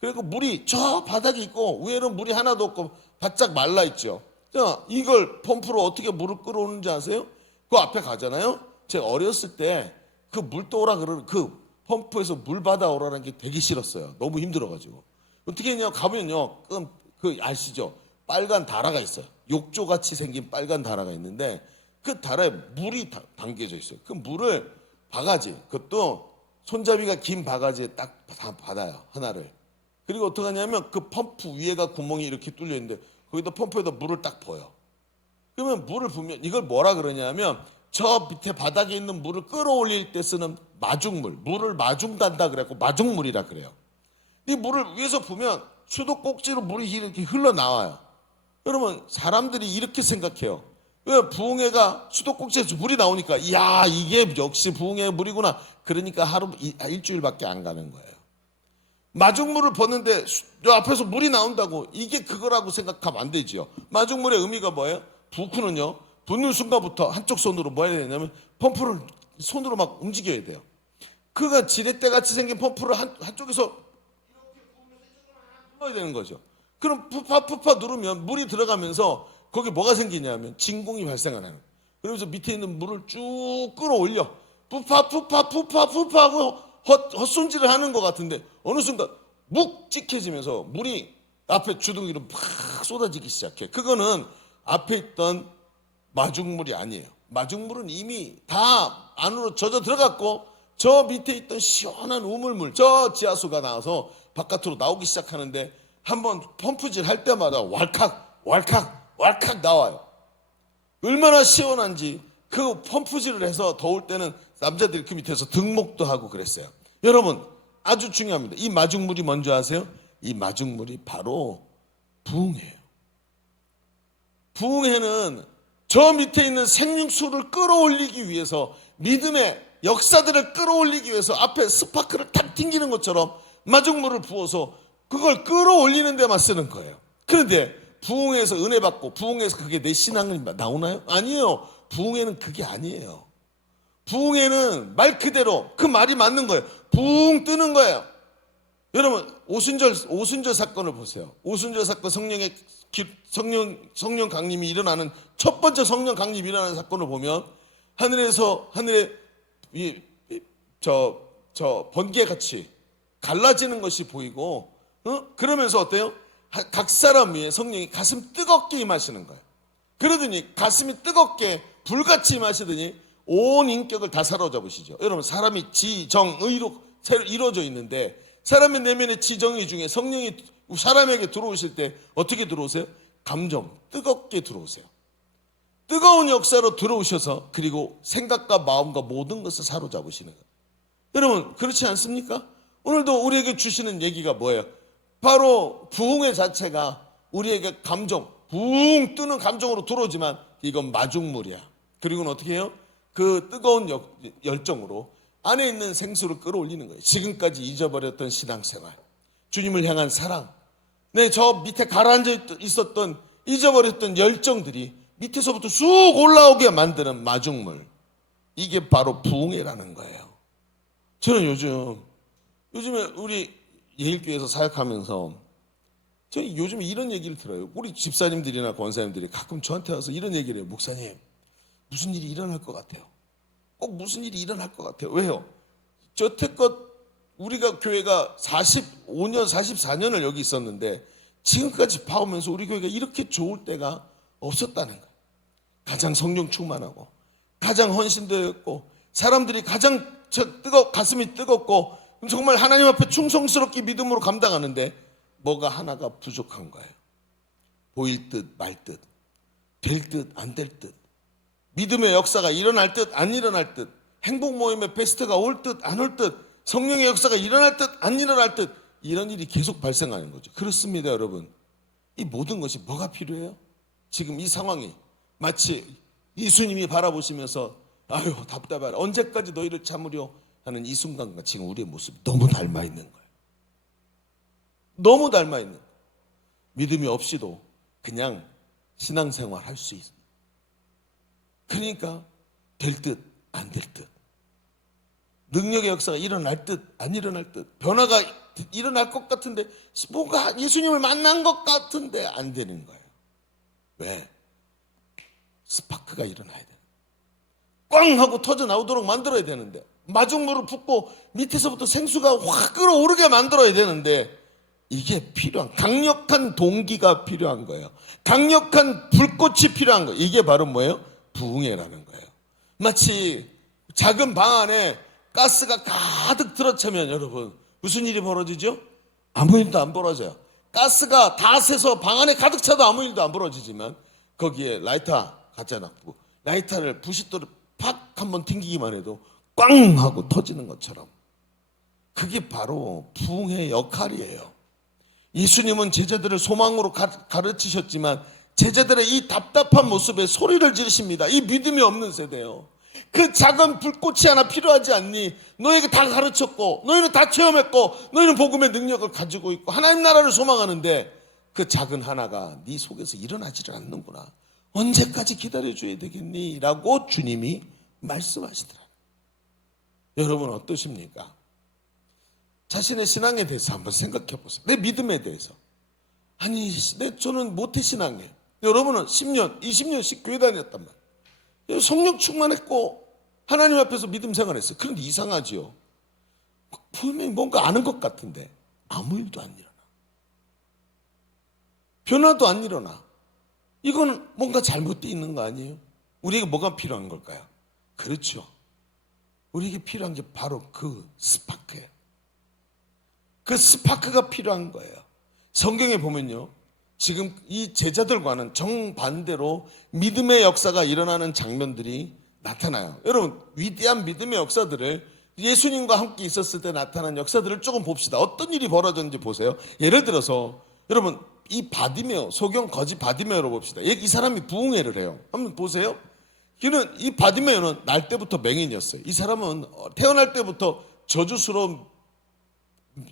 그리고 물이 저 바닥에 있고 위에는 물이 하나도 없고 바짝 말라 있죠. 자, 이걸 펌프로 어떻게 물을 끌어오는지 아세요? 그 앞에 가잖아요. 제가 어렸을 때 그 물 떠오라 그러는 그 펌프에서 물 받아오라는 게 되게 싫었어요. 너무 힘들어가지고. 어떻게 했냐 가면요. 그 아시죠? 빨간 다라가 있어요. 욕조같이 생긴 빨간 다라가 있는데 그 다라에 물이 담겨져 있어요. 그 물을 바가지, 그것도 손잡이가 긴 바가지에 딱 받아요. 하나를. 그리고 어떻게 하냐면 그 펌프 위에가 구멍이 이렇게 뚫려 있는데 거기다 펌프에다 물을 딱 부어요. 그러면 물을 부으면 이걸 뭐라 그러냐면 저 밑에 바닥에 있는 물을 끌어올릴 때 쓰는 마중물, 물을 마중단다 그래갖고 마중물이라 그래요. 이 물을 위에서 부으면 수도꼭지로 물이 이렇게 흘러나와요. 여러분 사람들이 이렇게 생각해요. 왜 부흥회가 수도꼭지에서 물이 나오니까 이야 이게 역시 부흥회 물이구나. 그러니까 일주일밖에 안 가는 거예요. 마중물을 붓는데 앞에서 물이 나온다고 이게 그거라고 생각하면 안 되지요. 마중물의 의미가 뭐예요? 붓는요. 붓는 순간부터 한쪽 손으로 뭐 해야 되냐면 펌프를 손으로 막 움직여야 돼요. 그가 지렛대 같이 생긴 펌프를 한쪽에서 이렇게 부으면서 눌러야 되는 거죠. 그럼 푸파 누르면 물이 들어가면서 거기 뭐가 생기냐면 진공이 발생하는 거예요. 그러면서 밑에 있는 물을 쭉 끌어올려. 푸파 하고 헛손질을 하는 것 같은데 어느 순간 묵직해지면서 물이 앞에 주둥이로 팍 쏟아지기 시작해. 그거는 앞에 있던 마중물이 아니에요. 마중물은 이미 다 안으로 젖어 들어갔고 저 밑에 있던 시원한 우물물, 저 지하수가 나와서 바깥으로 나오기 시작하는데 한번 펌프질 할 때마다 왈칵 나와요. 얼마나 시원한지 그 펌프질을 해서 더울 때는 남자들이 그 밑에서 등목도 하고 그랬어요. 여러분 아주 중요합니다. 이 마중물이 뭔지 아세요? 이 마중물이 바로 부흥회예요. 부흥회는 저 밑에 있는 생육수를 끌어올리기 위해서 믿음의 역사들을 끌어올리기 위해서 앞에 스파크를 탁 튕기는 것처럼 마중물을 부어서 그걸 끌어올리는 데만 쓰는 거예요. 그런데 부흥회에서 은혜 받고 부흥회에서 그게 내 신앙이 나오나요? 아니에요. 부흥회는 그게 아니에요. 부흥회는 말 그대로 그 말이 맞는 거예요. 붕 뜨는 거예요. 여러분 오순절 사건을 보세요. 오순절 사건 성령 강림이 일어나는 첫 번째 성령 강림이 일어나는 사건을 보면 하늘에 저 번개같이 갈라지는 것이 보이고 그러면서 어때요? 각 사람 위에 성령이 가슴 뜨겁게 임하시는 거예요. 그러더니 가슴이 뜨겁게 불같이 임하시더니 온 인격을 다 사로잡으시죠. 여러분 사람이 지정의로 이루어져 있는데 사람의 내면의 지정의 중에 성령이 사람에게 들어오실 때 어떻게 들어오세요? 감정, 뜨겁게 들어오세요. 뜨거운 역사로 들어오셔서 그리고 생각과 마음과 모든 것을 사로잡으시는 거예요. 여러분 그렇지 않습니까? 오늘도 우리에게 주시는 얘기가 뭐예요? 바로 부흥회 자체가 우리에게 감정, 붕 뜨는 감정으로 들어오지만 이건 마중물이야. 그리고는 어떻게 해요? 그 뜨거운 열정으로 안에 있는 생수를 끌어올리는 거예요. 지금까지 잊어버렸던 신앙생활, 주님을 향한 사랑, 저 밑에 가라앉아 있었던 잊어버렸던 열정들이 밑에서부터 쑥 올라오게 만드는 마중물, 이게 바로 부흥회라는 거예요. 저는 요즘에 우리 예일교회에서 사역하면서 저희 요즘에 이런 얘기를 들어요. 우리 집사님들이나 권사님들이 가끔 저한테 와서 이런 얘기를 해요. 목사님 무슨 일이 일어날 것 같아요. 꼭 무슨 일이 일어날 것 같아요. 왜요? 여태껏 우리가 교회가 45년, 44년을 여기 있었는데 지금까지 봐오면서 우리 교회가 이렇게 좋을 때가 없었다는 거예요. 가장 성령 충만하고 가장 헌신되었고 사람들이 가장 가슴이 뜨겁고 정말 하나님 앞에 충성스럽게 믿음으로 감당하는데 뭐가 하나가 부족한 거예요. 보일 듯 말 듯, 될 듯 안 될 듯, 믿음의 역사가 일어날 듯 안 일어날 듯, 행복 모임의 베스트가 올 듯 안 올 듯, 성령의 역사가 일어날 듯 안 일어날 듯, 이런 일이 계속 발생하는 거죠. 그렇습니다, 여러분. 이 모든 것이 뭐가 필요해요? 지금 이 상황이 마치 예수님이 바라보시면서 아유 답답하라, 언제까지 너희를 참으려 하는 이 순간과 지금 우리의 모습이 너무 닮아 있는 거예요. 너무 닮아 있는 거예요. 믿음이 없이도 그냥 신앙생활 할 수 있습니다. 그러니까 될 듯 안 될 듯, 능력의 역사가 일어날 듯 안 일어날 듯, 변화가 일어날 것 같은데 뭔가 예수님을 만난 것 같은데 안 되는 거예요. 왜? 스파크가 일어나야 돼. 꽝 하고 터져 나오도록 만들어야 되는데, 마중물을 붓고 밑에서부터 생수가 확 끓어오르게 만들어야 되는데, 이게 필요한, 강력한 동기가 필요한 거예요. 강력한 불꽃이 필요한 거예요. 이게 바로 뭐예요? 부흥회라는 거예요. 마치 작은 방 안에 가스가 가득 들어차면 여러분 무슨 일이 벌어지죠? 아무 일도 안 벌어져요. 가스가 다 새서 방 안에 가득 차도 아무 일도 안 벌어지지만 거기에 라이터 갖다 놨고 라이터를 부싯돌을 팍 한번 튕기기만 해도 꽝 하고 터지는 것처럼, 그게 바로 부흥의 역할이에요. 예수님은 제자들을 소망으로 가르치셨지만 제자들의 이 답답한 모습에 소리를 지르십니다. 이 믿음이 없는 세대요. 그 작은 불꽃이 하나 필요하지 않니? 너에게 다 가르쳤고 너희는 다 체험했고 너희는 복음의 능력을 가지고 있고 하나님 나라를 소망하는데 그 작은 하나가 네 속에서 일어나지를 않는구나. 언제까지 기다려줘야 되겠니? 라고 주님이 말씀하시더라. 여러분 어떠십니까? 자신의 신앙에 대해서 한번 생각해 보세요. 내 믿음에 대해서. 아니 저는 모태신앙이에요. 여러분은 10년, 20년씩 교회 다녔단 말이에요. 성령 충만했고 하나님 앞에서 믿음 생활했어요. 그런데 이상하지요. 분명히 뭔가 아는 것 같은데 아무 일도 안 일어나. 변화도 안 일어나. 이건 뭔가 잘못되어 있는 거 아니에요? 우리에게 뭐가 필요한 걸까요? 그렇죠. 우리에게 필요한 게 바로 그 스파크예요. 그 스파크가 필요한 거예요. 성경에 보면요, 지금 이 제자들과는 정반대로 믿음의 역사가 일어나는 장면들이 나타나요. 여러분, 위대한 믿음의 역사들을, 예수님과 함께 있었을 때 나타난 역사들을 조금 봅시다. 어떤 일이 벌어졌는지 보세요. 예를 들어서 여러분, 이 바디메오, 소경 거지 바디메오로 봅시다. 이 사람이 부흥회를 해요. 한번 보세요. 이 바디메오는 날 때부터 맹인이었어요. 이 사람은 태어날 때부터 저주스러운,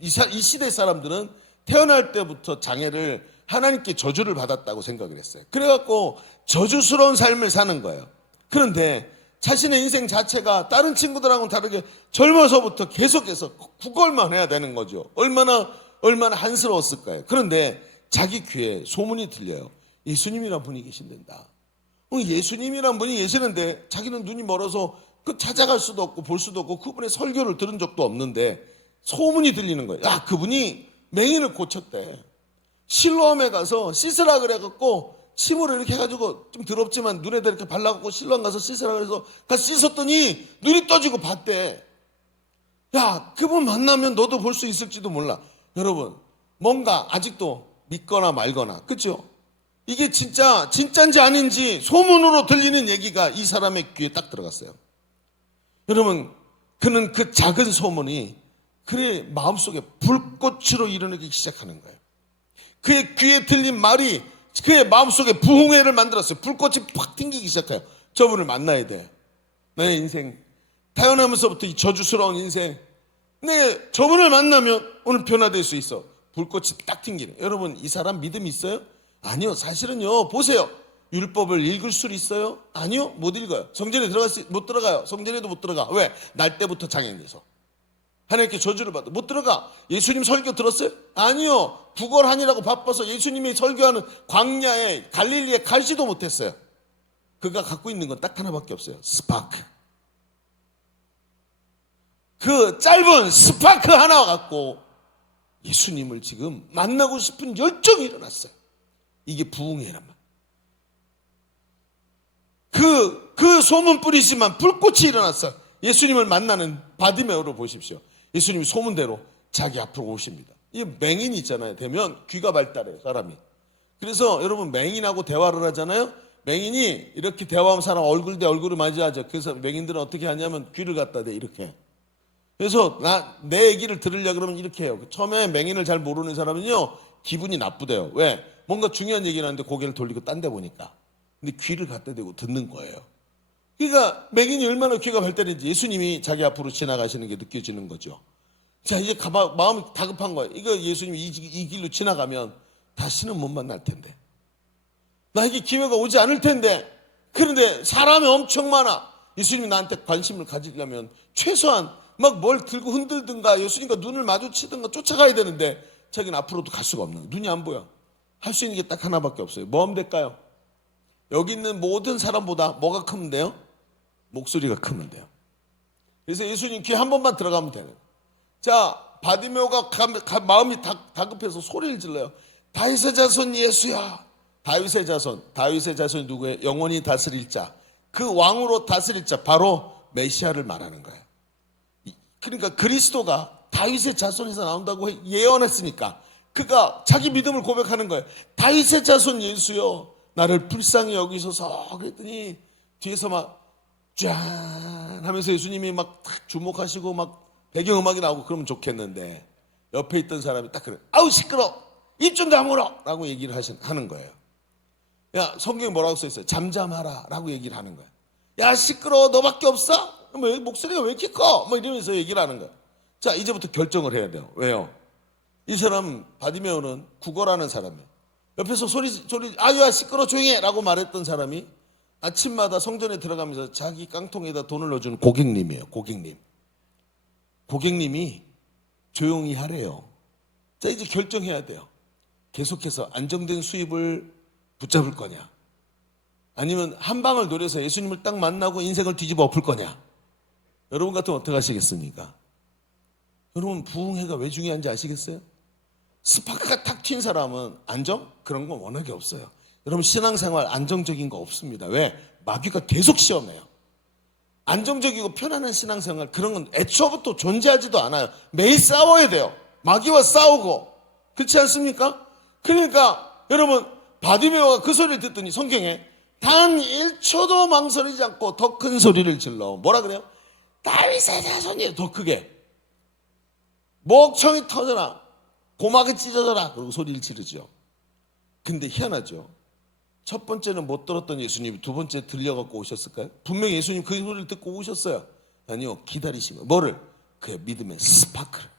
이 시대 사람들은 태어날 때부터 장애를, 하나님께 저주를 받았다고 생각을 했어요. 그래갖고 저주스러운 삶을 사는 거예요. 그런데 자신의 인생 자체가 다른 친구들하고는 다르게 젊어서부터 계속해서 구걸만 해야 되는 거죠. 얼마나 한스러웠을까요? 그런데 자기 귀에 소문이 들려요. 예수님이란 분이 계신단다. 예수님이란 분이 계시는데 자기는 눈이 멀어서 찾아갈 수도 없고 볼 수도 없고 그분의 설교를 들은 적도 없는데 소문이 들리는 거예요. 야, 그분이 맹인을 고쳤대. 실로암에 가서 씻으라 그래갖고 침으로 이렇게 해가지고 좀 더럽지만 눈에다 이렇게 발라갖고 실로암 가서 씻으라 그래서 가서 씻었더니 눈이 떠지고 봤대. 야, 그분 만나면 너도 볼 수 있을지도 몰라. 여러분, 뭔가 아직도 믿거나 말거나, 그렇죠? 이게 진짜인지 아닌지 소문으로 들리는 얘기가 이 사람의 귀에 딱 들어갔어요. 여러분, 그는 그 작은 소문이 그의 마음속에 불꽃으로 일어나기 시작하는 거예요. 그의 귀에 들린 말이 그의 마음속에 부흥회를 만들었어요. 불꽃이 팍 튕기기 시작해요. 저분을 만나야 돼. 내 인생, 태어나면서부터 이 저주스러운 인생, 내 저분을 만나면 오늘 변화될 수 있어. 불꽃이 딱 튕기는. 여러분, 이 사람 믿음 있어요? 아니요. 사실은요, 보세요. 율법을 읽을 수 있어요? 아니요. 못 읽어요. 성전에 못 들어가요. 성전에도 못 들어가. 왜? 날 때부터 장애인돼서. 하나님께 저주를 받아 못 들어가. 예수님 설교 들었어요? 아니요. 구걸하느라고 바빠서 예수님이 설교하는 광야에 갈릴리에 갈지도 못했어요. 그가 갖고 있는 건 딱 하나밖에 없어요. 스파크. 그 짧은 스파크 하나 갖고 예수님을 지금 만나고 싶은 열정이 일어났어요. 이게 부흥회란 말. 그 소문 뿌리지만 불꽃이 일어났어요. 예수님을 만나는 바디메오를 보십시오. 예수님이 소문대로 자기 앞으로 오십니다. 이 맹인이 있잖아요. 되면 귀가 발달해요, 사람이. 그래서 여러분 맹인하고 대화를 하잖아요. 맹인이 이렇게 대화하면 사람 얼굴 대 얼굴을 맞이하죠. 그래서 맹인들은 어떻게 하냐면 귀를 갖다 대 이렇게. 그래서 내 얘기를 들으려고 그러면 이렇게 해요. 처음에 맹인을 잘 모르는 사람은요 기분이 나쁘대요. 왜? 뭔가 중요한 얘기를 하는데 고개를 돌리고 딴 데 보니까. 근데 귀를 갖다 대고 듣는 거예요. 그러니까 맹인이 얼마나 귀가 발달했는지 예수님이 자기 앞으로 지나가시는 게 느껴지는 거죠. 자, 이제 마음이 다급한 거예요. 이거 예수님이 이 길로 지나가면 다시는 못 만날 텐데, 나에게 기회가 오지 않을 텐데, 그런데 사람이 엄청 많아. 예수님이 나한테 관심을 가지려면 최소한 막 뭘 들고 흔들든가 예수님과 눈을 마주치든가 쫓아가야 되는데 자기는 앞으로도 갈 수가 없는 거예요. 눈이 안 보여. 할 수 있는 게 딱 하나밖에 없어요. 뭐 하면 될까요? 여기 있는 모든 사람보다 뭐가 크면 돼요? 목소리가 크면 돼요. 그래서 예수님 귀 한 번만 들어가면 되는 거예요. 자, 바디메오가 마음이 다급해서 소리를 질러요. 다윗의 자손 예수야. 다윗의 자손이 누구예요? 영원히 다스릴 자. 그 왕으로 다스릴 자, 바로 메시아를 말하는 거예요. 그러니까 그리스도가 다윗의 자손에서 나온다고 예언했으니까 그가 자기 믿음을 고백하는 거예요. 다윗의 자손 예수요, 나를 불쌍히 여기소서. 그랬더니 뒤에서 막 짠 하면서 예수님이 막 주목하시고 막 배경음악이 나오고 그러면 좋겠는데 옆에 있던 사람이 딱 그래. 아우 시끄러, 입 좀 다물어 라고 얘기를 하는 거예요. 야, 성경에 뭐라고 써있어요? 잠잠하라 라고 얘기를 하는 거예요. 야, 시끄러워, 너밖에 없어? 뭐 목소리가 왜 이렇게 커? 뭐 이러면서 얘기를 하는 거예요. 자, 이제부터 결정을 해야 돼요. 왜요? 이 사람 바디메오는 구걸하는 사람이에요. 옆에서 소리 아유야 시끄러 조용히 해 라고 말했던 사람이 아침마다 성전에 들어가면서 자기 깡통에다 돈을 넣어주는 고객님이에요. 고객님이 조용히 하래요. 자, 이제 결정해야 돼요. 계속해서 안정된 수입을 붙잡을 거냐, 아니면 한 방을 노려서 예수님을 딱 만나고 인생을 뒤집어 엎을 거냐. 여러분 같으면 어떻게 하시겠습니까? 여러분 부흥회가 왜 중요한지 아시겠어요? 스파크가 탁 튄 사람은 안정? 그런 건 워낙에 없어요. 여러분 신앙생활 안정적인 거 없습니다. 왜? 마귀가 계속 시험해요. 안정적이고 편안한 신앙생활 그런 건 애초부터 존재하지도 않아요. 매일 싸워야 돼요. 마귀와 싸우고. 그렇지 않습니까? 그러니까 여러분 바디메오가 그 소리를 듣더니 성경에 단 1초도 망설이지 않고 더 큰 소리를 질러. 뭐라 그래요? 다윗의 자손이. 더 크게. 목청이 터져라, 고막이 찢어져라, 그리고 소리를 지르죠. 근데 희한하죠. 첫 번째는 못 들었던 예수님이 두 번째 들려갖고 오셨을까요? 분명히 예수님 그 소리를 듣고 오셨어요. 아니요, 기다리시면 뭐를? 그의 믿음의 스파크를.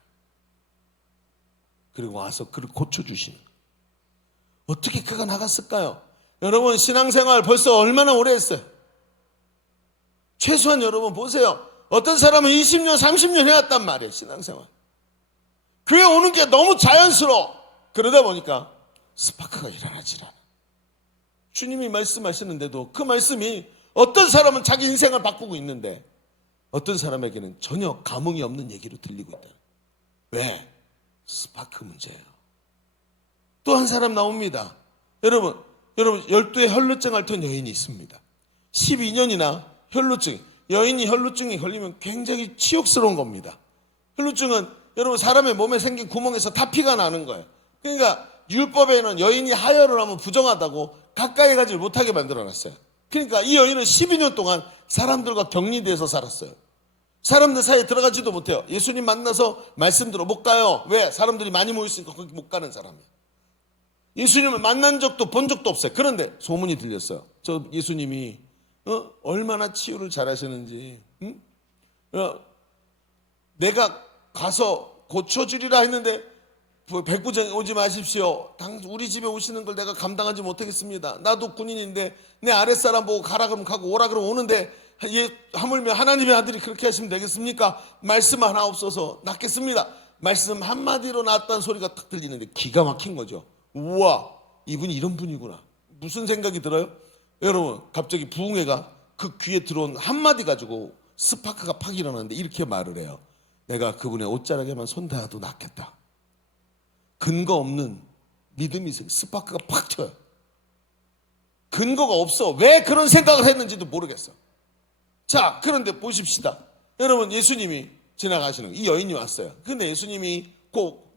그리고 와서 그를 고쳐주시는. 어떻게 그가 나갔을까요? 여러분 신앙생활 벌써 얼마나 오래 했어요? 최소한 여러분 보세요. 어떤 사람은 20년 30년 해왔단 말이에요. 신앙생활 교회 오는 게 너무 자연스러워. 그러다 보니까 스파크가 일어나질 않아. 주님이 말씀하시는데도 그 말씀이 어떤 사람은 자기 인생을 바꾸고 있는데 어떤 사람에게는 전혀 감흥이 없는 얘기로 들리고 있다. 왜? 스파크 문제예요. 또 한 사람 나옵니다. 여러분 12의 혈루증 앓던 여인이 있습니다. 12년이나 혈루증, 여인이 혈루증에 걸리면 굉장히 치욕스러운 겁니다. 혈루증은 여러분 사람의 몸에 생긴 구멍에서 다 피가 나는 거예요. 그러니까 율법에는 여인이 하혈을 하면 부정하다고 가까이 가지 못하게 만들어놨어요. 그러니까 이 여인은 12년 동안 사람들과 격리돼서 살았어요. 사람들 사이에 들어가지도 못해요. 예수님 만나서 말씀 들어 못 가요. 왜? 사람들이 많이 모였으니까 거기 못 가는 사람이에요. 예수님을 만난 적도 본 적도 없어요. 그런데 소문이 들렸어요. 저 예수님이 얼마나 치유를 잘하시는지. 내가 가서 고쳐주리라 했는데 백부장 오지 마십시오. 우리 집에 오시는 걸 내가 감당하지 못하겠습니다. 나도 군인인데 내 아랫사람 보고 가라 그러면 가고 오라 그러면 오는데 하물며 하나님의 아들이 그렇게 하시면 되겠습니까? 말씀 하나 없어서 낫겠습니다. 말씀 한마디로 낫다는 소리가 딱 들리는데 기가 막힌 거죠. 우와, 이분이 이런 분이구나. 무슨 생각이 들어요? 여러분 갑자기 부흥회가 그 귀에 들어온 한마디 가지고 스파크가 팍 일어나는데 이렇게 말을 해요. 내가 그분의 옷자락에만 손대어도 낫겠다. 근거 없는 믿음이 있어요. 스파크가 팍 튀어요. 근거가 없어. 왜 그런 생각을 했는지도 모르겠어. 자, 그런데 보십시다. 여러분, 예수님이 지나가시는 이 여인이 왔어요. 근데 예수님이 꼭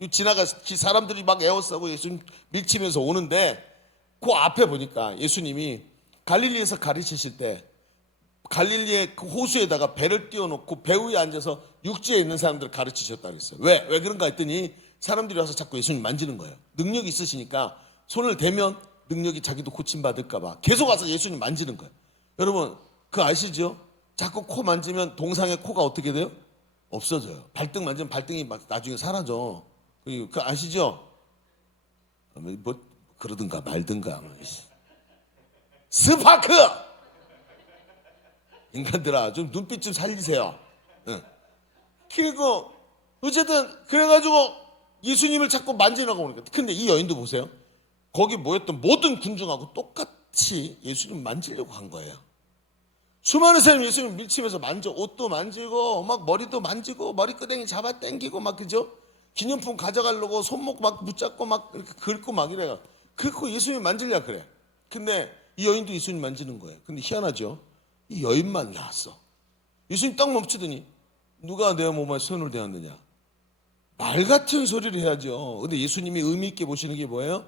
사람들이 막 에워싸고 예수님 밀치면서 오는데 그 앞에 보니까 예수님이 갈릴리에서 가르치실 때 갈릴리의 그 호수에다가 배를 띄워놓고 배 위에 앉아서 육지에 있는 사람들을 가르치셨다고 했어요. 왜 그런가 했더니 사람들이 와서 자꾸 예수님 만지는 거예요. 능력이 있으시니까 손을 대면 능력이 자기도 고침받을까 봐 계속 와서 예수님 만지는 거예요. 여러분, 그거 아시죠? 자꾸 코 만지면 동상의 코가 어떻게 돼요? 없어져요. 발등 만지면 발등이 막 나중에 사라져. 그거 아시죠? 뭐 그러든가 말든가. 스파크! 인간들아, 좀 눈빛 좀 살리세요. 응. 그리고 어쨌든 그래가지고 예수님을 자꾸 만지라고 오니까. 근데 이 여인도 보세요. 거기 모였던 모든 군중하고 똑같이 예수님 만지려고 한 거예요. 수많은 사람이 예수님 밀치면서 만져. 옷도 만지고 막 머리도 만지고 머리끄댕이 잡아 당기고 막, 그죠? 기념품 가져가려고 손목 막 붙잡고 막 이렇게 긁고 막 이래요. 그거 예수님 만지려고 그래. 근데 이 여인도 예수님 만지는 거예요. 근데 희한하죠? 이 여인만 나왔어. 예수님 딱 멈추더니 누가 내 몸에 손을 대었느냐? 말 같은 소리를 해야죠. 근데 예수님이 의미 있게 보시는 게 뭐예요?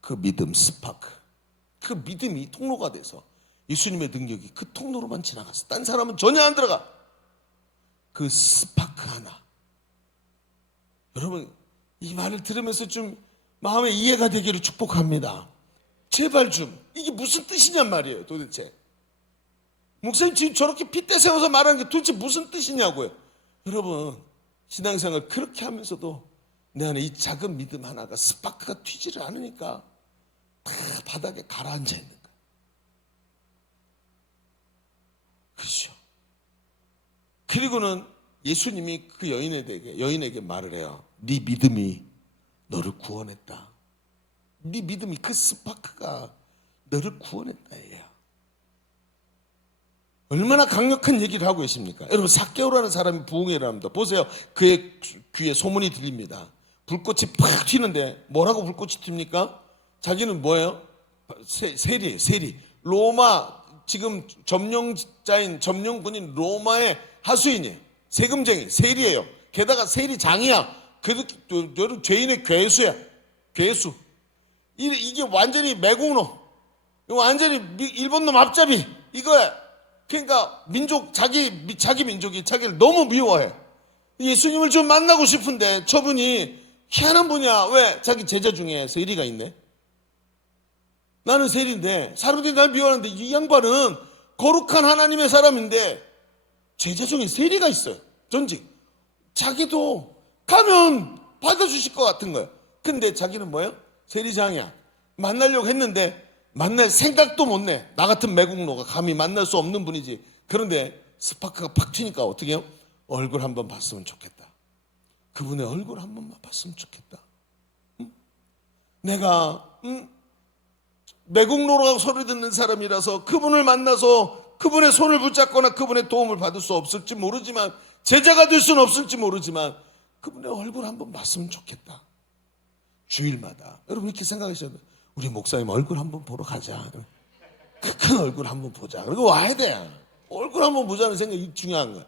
그 믿음, 스파크. 그 믿음이 통로가 돼서 예수님의 능력이 그 통로로만 지나갔어. 딴 사람은 전혀 안 들어가. 그 스파크 하나. 여러분, 이 말을 들으면서 좀 마음에 이해가 되기를 축복합니다. 제발 좀, 이게 무슨 뜻이냔 말이에요, 도대체. 목사님 지금 저렇게 핏대 세워서 말하는 게 도대체 무슨 뜻이냐고요. 여러분, 신앙생활 그렇게 하면서도 내 안에 이 작은 믿음 하나가 스파크가 튀지를 않으니까 다 바닥에 가라앉아 있는 거예요. 그렇죠. 그리고는 예수님이 그 여인에게 말을 해요. 네 믿음이 너를 구원했다. 네 믿음이, 그 스파크가 너를 구원했다. 얘야. 얼마나 강력한 얘기를 하고 계십니까? 여러분, 삭개오라는 사람이 부흥회를 합니다. 보세요. 그의 귀에 소문이 들립니다. 불꽃이 팍 튀는데 뭐라고 불꽃이 튑니까? 자기는 뭐예요? 세리예요. 세리. 로마 지금 점령군인 로마의 하수인이에요. 세금쟁이, 세리예요. 게다가 세리장이야. 그래도 죄인의 괴수야. 괴수. 이게 완전히 매국노. 완전히 일본 놈 앞잡이. 이거야. 그러니까 자기 민족이 자기를 너무 미워해. 예수님을 좀 만나고 싶은데 저분이 희한한 분이야. 왜? 자기 제자 중에 세리가 있네. 나는 세리인데 사람들이 날 미워하는데 이 양반은 거룩한 하나님의 사람인데 제자 중에 세리가 있어요. 전직. 자기도 가면 받아주실 것 같은 거예요. 근데 자기는 뭐예요? 세리장이야. 만나려고 했는데 만날 생각도 못 내. 나 같은 매국노가 감히 만날 수 없는 분이지. 그런데 스파크가 팍 튀니까 어떻게 해요? 얼굴 한번 봤으면 좋겠다. 그분의 얼굴 한 번만 봤으면 좋겠다. 응? 내가 매국노라고 소리 듣는 사람이라서 그분을 만나서 그분의 손을 붙잡거나 그분의 도움을 받을 수 없을지 모르지만, 제자가 될 수는 없을지 모르지만 그분의 얼굴 한번 봤으면 좋겠다. 주일마다 여러분 이렇게 생각하셔도 우리 목사님 얼굴 한번 보러 가자. 그 큰 얼굴 한번 보자. 그리고 와야 돼. 얼굴 한번 보자는 생각이 중요한 거야.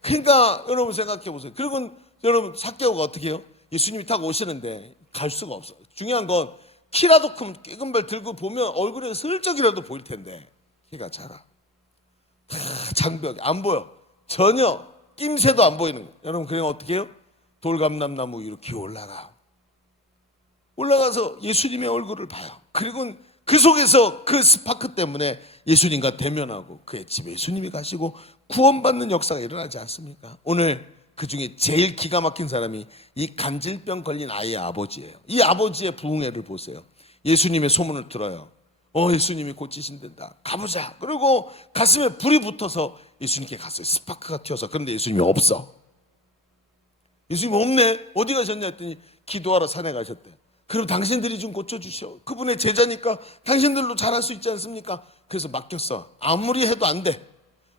그러니까 여러분 생각해 보세요. 그리고 여러분 삭개오가 어떻게 해요? 예수님이 타고 오시는데 갈 수가 없어. 중요한 건 키라도 큰 깨금별 들고 보면 얼굴에 슬쩍이라도 보일 텐데 키가 작아. 다 장벽이 안 보여. 전혀 낌새도 안 보이는 거예요. 여러분 그냥 어떻게 해요? 돌감람나무 위로 기어 올라가서 예수님의 얼굴을 봐요. 그리고 그 속에서 그 스파크 때문에 예수님과 대면하고 그의 집에 예수님이 가시고 구원받는 역사가 일어나지 않습니까? 오늘 그 중에 제일 기가 막힌 사람이 이 간질병 걸린 아이의 아버지예요. 이 아버지의 부흥회를 보세요. 예수님의 소문을 들어요. 예수님이 고치신단다. 가보자. 그리고 가슴에 불이 붙어서 예수님께 갔어요. 스파크가 튀어서. 그런데 예수님이 없어. 예수님 없네. 어디 가셨냐 했더니 기도하러 산에 가셨대. 그럼 당신들이 좀 고쳐주셔. 그분의 제자니까 당신들로 잘할 수 있지 않습니까? 그래서 맡겼어. 아무리 해도 안 돼.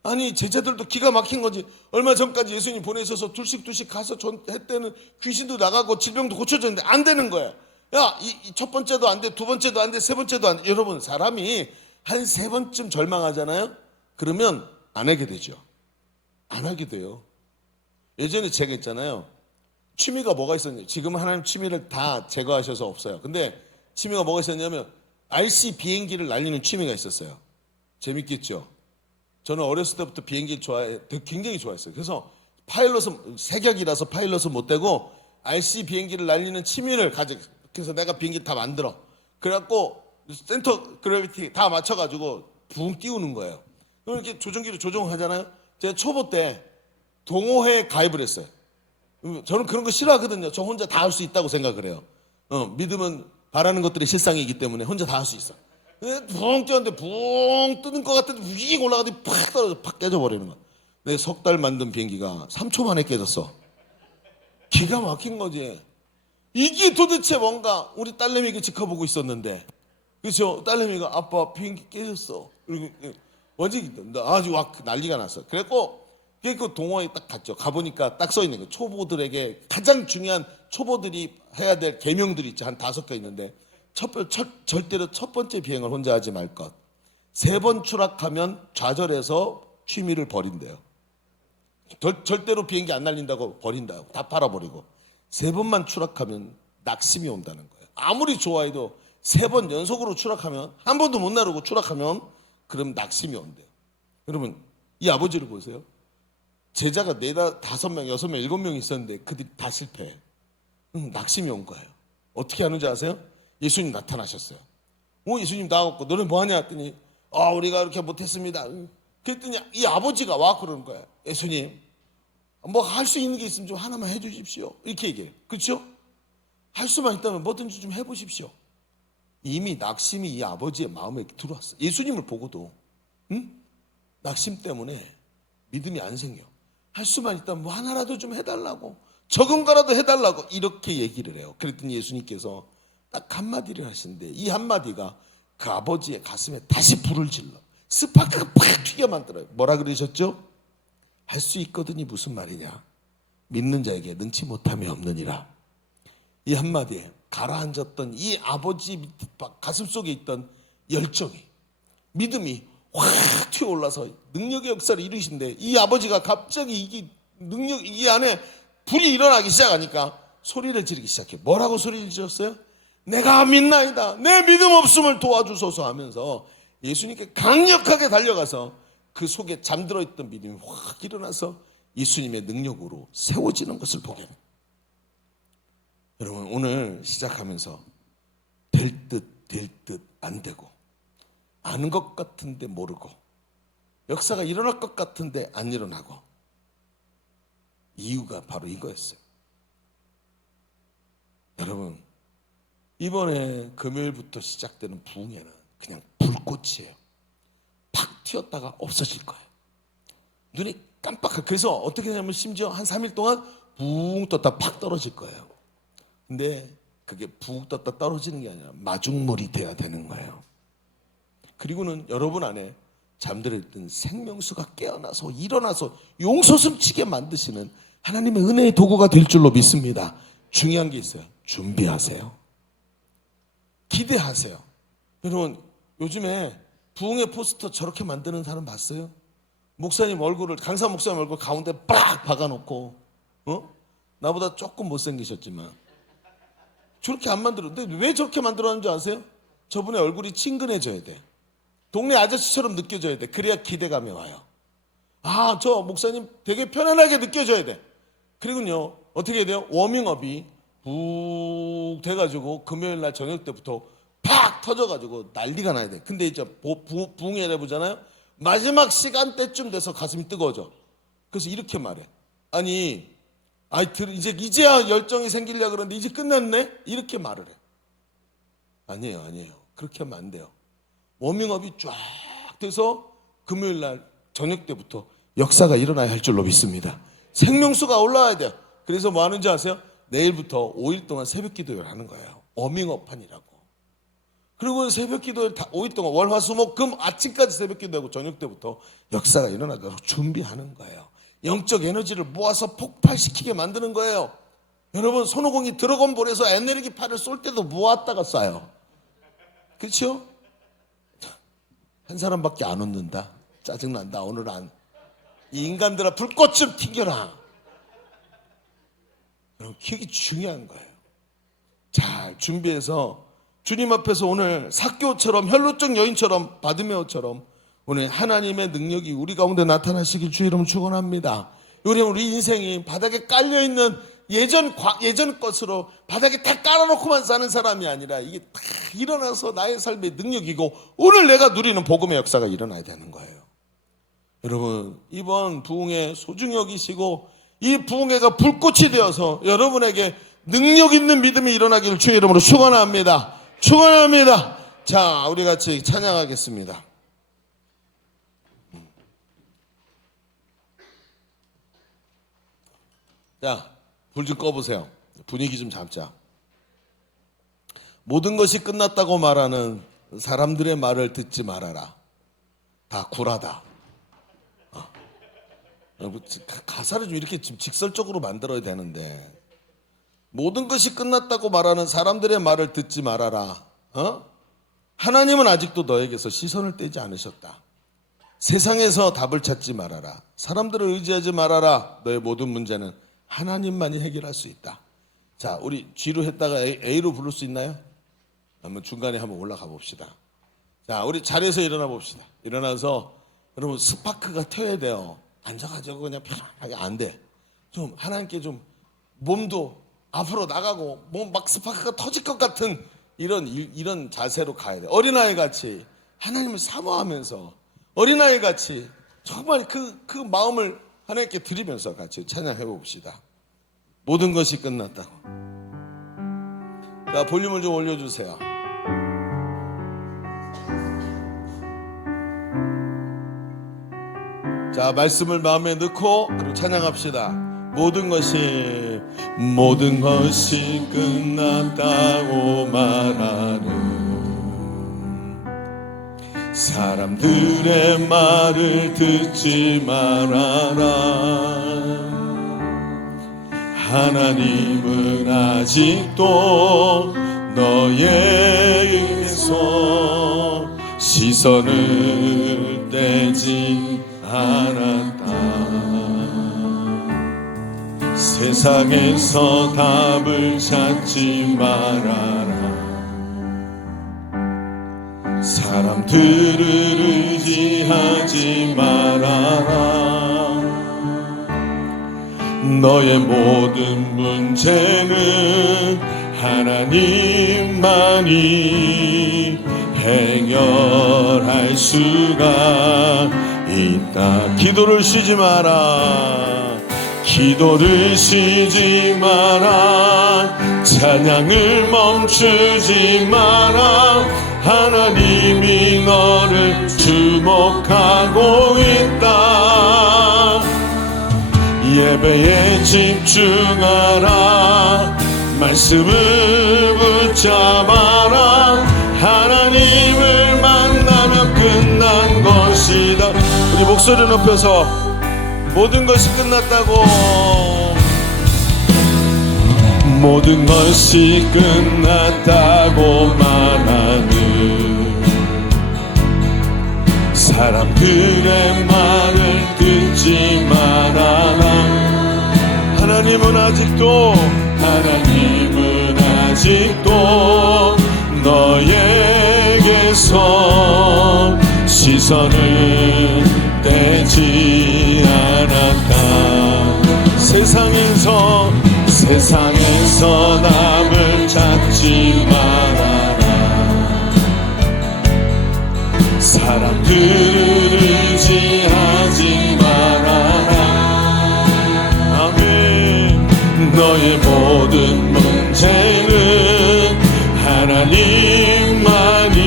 아니 제자들도 기가 막힌 거지. 얼마 전까지 예수님 보내셔서 둘씩 가서 했때는 귀신도 나가고 질병도 고쳐졌는데 안 되는 거야. 야, 이 첫 번째도 안 돼, 두 번째도 안 돼, 세 번째도 안 돼. 여러분, 사람이 한 세 번쯤 절망하잖아요. 그러면 안 하게 되죠. 안 하게 돼요. 예전에 제가 있잖아요. 취미가 뭐가 있었냐? 지금은 하나님 취미를 다 제거하셔서 없어요. 근데 취미가 뭐가 있었냐면 RC 비행기를 날리는 취미가 있었어요. 재밌겠죠? 저는 어렸을 때부터 비행기 굉장히 좋아했어요. 그래서 파일럿은 새격이라서 파일럿은 못 되고 RC 비행기를 날리는 취미를 가지고, 그래서 내가 비행기 다 만들어. 그래갖고 센터 그래비티 다 맞춰가지고 붕 띄우는 거예요. 그럼 이렇게 조종기를 조종하잖아요. 제가 초보 때 동호회에 가입을 했어요. 저는 그런 거 싫어하거든요. 저 혼자 다 할 수 있다고 생각을 해요. 믿으면 바라는 것들이 실상이기 때문에 혼자 다 할 수 있어. 붕 뛰었는데 붕 뜨는 것 같은데 위익 올라가더니 팍 떨어져 팍 깨져버리는 거야. 내 석 달 만든 비행기가 3초 만에 깨졌어. 기가 막힌 거지. 이게 도대체 뭔가. 우리 딸내미가 지켜보고 있었는데, 그렇죠? 딸내미가 아빠 비행기 깨졌어. 그리고 완전히 아주 난리가 났어. 그랬고 그 동호회에 딱 갔죠. 가보니까 딱 써 있는 거예요. 초보들에게 가장 중요한, 초보들이 해야 될 계명들이 있죠. 한 5개 있는데 절대로 첫 번째 비행을 혼자 하지 말 것. 3번 추락하면 좌절해서 취미를 버린대요. 절대로 비행기 안 날린다고 버린다고 다 팔아버리고, 3번만 추락하면 낙심이 온다는 거예요. 아무리 좋아해도 3번 연속으로 추락하면, 한 번도 못 나르고 추락하면 그럼 낙심이 온대요. 여러분, 이 아버지를 보세요. 제자가 4, 5명, 6명, 7명 있었는데 그들이 다 실패해. 낙심이 온 거예요. 어떻게 하는지 아세요? 예수님 나타나셨어요. 예수님 나왔고 너는 뭐하냐 했더니 우리가 이렇게 못했습니다. 그랬더니 이 아버지가 와 그러는 거예요. 예수님, 뭐 할 수 있는 게 있으면 좀 하나만 해주십시오. 이렇게 얘기해요. 그렇죠? 할 수만 있다면 뭐든지 좀 해보십시오. 이미 낙심이 이 아버지의 마음에 들어왔어. 예수님을 보고도 낙심 때문에 믿음이 안 생겨. 할 수만 있다면 뭐 하나라도 좀 해달라고, 적은 거라도 해달라고 이렇게 얘기를 해요. 그랬더니 예수님께서 딱 한마디를 하시는데, 이 한마디가 그 아버지의 가슴에 다시 불을 질러 스파크가 팍 튀게 만들어요. 뭐라 그러셨죠? 할 수 있거든이 무슨 말이냐? 믿는 자에게 능치 못함이 없느니라. 이 한마디에 가라앉았던 이 아버지 가슴 속에 있던 열정이, 믿음이 확 튀어올라서 능력의 역사를 이루신데, 이 아버지가 갑자기 이 안에 불이 일어나기 시작하니까 소리를 지르기 시작해. 뭐라고 소리를 지렀어요? 내가 믿나이다. 내 믿음 없음을 도와주소서 하면서 예수님께 강력하게 달려가서 그 속에 잠들어 있던 믿음이 확 일어나서 예수님의 능력으로 세워지는 것을 보게 됩니다. 여러분, 오늘 시작하면서 될 듯 안 되고, 아는 것 같은데 모르고, 역사가 일어날 것 같은데 안 일어나고, 이유가 바로 이거였어요. 여러분, 이번에 금요일부터 시작되는 부흥회는 그냥 불꽃이에요. 팍 튀었다가 없어질 거예요. 눈이 깜빡하고. 그래서 어떻게 하냐면 심지어 한 3일 동안 붕 떴다 팍 떨어질 거예요. 근데 그게 붕 떴다 떨어지는 게 아니라 마중물이 돼야 되는 거예요. 그리고는 여러분 안에 잠들어 있던 생명수가 깨어나서 일어나서 용솟음치게 만드시는 하나님의 은혜의 도구가 될 줄로 믿습니다. 중요한 게 있어요. 준비하세요. 기대하세요. 여러분, 요즘에 부흥의 포스터 저렇게 만드는 사람 봤어요? 목사님 얼굴을, 강사 목사님 얼굴 가운데 빡 박아놓고, 나보다 조금 못생기셨지만 저렇게 안 만들었는데, 왜 저렇게 만들었는지 아세요? 저분의 얼굴이 친근해져야 돼. 동네 아저씨처럼 느껴져야 돼. 그래야 기대감이 와요. 저 목사님 되게 편안하게 느껴져야 돼. 그리고요, 어떻게 해야 돼요? 워밍업이 푹 돼가지고 금요일 날 저녁 때부터 팍 터져가지고 난리가 나야 돼. 근데 이제 부흥회 해보잖아요. 마지막 시간대쯤 돼서 가슴이 뜨거워져. 그래서 이렇게 말해. 이제야 열정이 생기려고 그러는데 이제 끝났네? 이렇게 말을 해. 아니에요. 그렇게 하면 안 돼요. 워밍업이 쫙 돼서 금요일 날 저녁 때부터 역사가 일어나야 할 줄로 믿습니다. 생명수가 올라와야 돼요. 그래서 뭐 하는지 아세요? 내일부터 5일 동안 새벽 기도를 하는 거예요. 워밍업판이라고. 그리고 새벽 기도에 5일 동안 월화수목금 아침까지 새벽 기도하고 저녁 때부터 역사가 일어나도록 준비하는 거예요. 영적 에너지를 모아서 폭발시키게 만드는 거예요. 여러분, 손오공이 드래곤볼에서 에너지 팔을 쏠 때도 모았다가 쏴요. 그렇죠? 한 사람밖에 안 웃는다. 짜증난다. 오늘 이 인간들아, 불꽃 좀 튕겨라. 여러분, 그게 중요한 거예요. 잘 준비해서 주님 앞에서 오늘 삭개오처럼, 혈루증 여인처럼, 바드메오처럼 오늘 하나님의 능력이 우리 가운데 나타나시길 주의 이름 축원합니다. 우리 인생이 바닥에 깔려있는 예전 것으로 바닥에 다 깔아놓고만 사는 사람이 아니라 이게 다 일어나서 나의 삶의 능력이고 오늘 내가 누리는 복음의 역사가 일어나야 되는 거예요. 여러분, 이번 부흥회 소중히 여기시고 이 부흥회가 불꽃이 되어서 여러분에게 능력 있는 믿음이 일어나기를 주의 이름으로 축원합니다. 축원합니다. 자, 우리 같이 찬양하겠습니다. 자, 불 좀 꺼보세요. 분위기 좀 잡자. 모든 것이 끝났다고 말하는 사람들의 말을 듣지 말아라. 다 구라다. 가사를 좀 이렇게 좀 직설적으로 만들어야 되는데, 모든 것이 끝났다고 말하는 사람들의 말을 듣지 말아라. 하나님은 아직도 너에게서 시선을 떼지 않으셨다. 세상에서 답을 찾지 말아라. 사람들을 의지하지 말아라. 너의 모든 문제는 하나님만이 해결할 수 있다. 자, 우리 G로 했다가 A로 부를 수 있나요? 한번 중간에 한번 올라가 봅시다. 자, 우리 자리에서 일어나 봅시다. 일어나서 여러분 스파크가 튀어야 돼요. 앉아가지고 그냥 편하게 안 돼. 좀 하나님께 좀 몸도 앞으로 나가고 몸 막 스파크가 터질 것 같은 이런 자세로 가야 돼. 어린아이 같이 하나님을 사모하면서 어린아이 같이 정말 그 마음을 하나님께 드리면서 같이 찬양해 봅시다. 모든 것이 끝났다고. 자, 볼륨을 좀 올려주세요. 자, 말씀을 마음에 넣고 그리고 찬양합시다. 모든 것이 끝났다고 말하는 사람들의 말을 듣지 말아라. 하나님은 아직도 너에게서 시선을 떼지 않았다. 세상에서 답을 찾지 말아라. 사람들을 의지하지 말아라. 너의 모든 문제는 하나님만이 해결할 수가 있다. 기도를 쉬지 마라. 기도를 쉬지 마라. 찬양을 멈추지 마라. 하나님이 너를 주목하고 있다. 예배에 집중하라. 말씀을 붙잡아라. 하나님을 만나면 끝난 것이다. 우리 목소리 높여서 모든 것이 끝났다고. 모든 것이 끝났다고 말하는 사람들의 말을 듣지 말아라. 하나님은 아직도 너에게서 시선을 떼지 않았다. 세상에서 답을 찾지 말아라. 사람들을 의지하지 말아라. 아멘. 너의 모든 문제는 하나님만이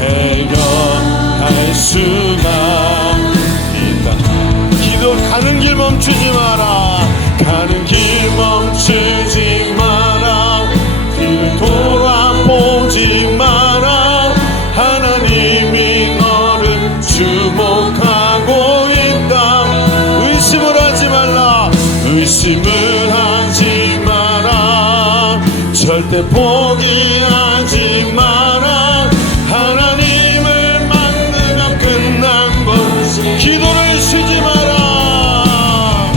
해결할 수가 있다. 가는 길 멈추지 마라. 가는 길 멈추지 마라. 뒤를 돌아보지 절대 포기하지 마라. 하나님을 만나면 끝난 것. 기도를 쉬지 마라.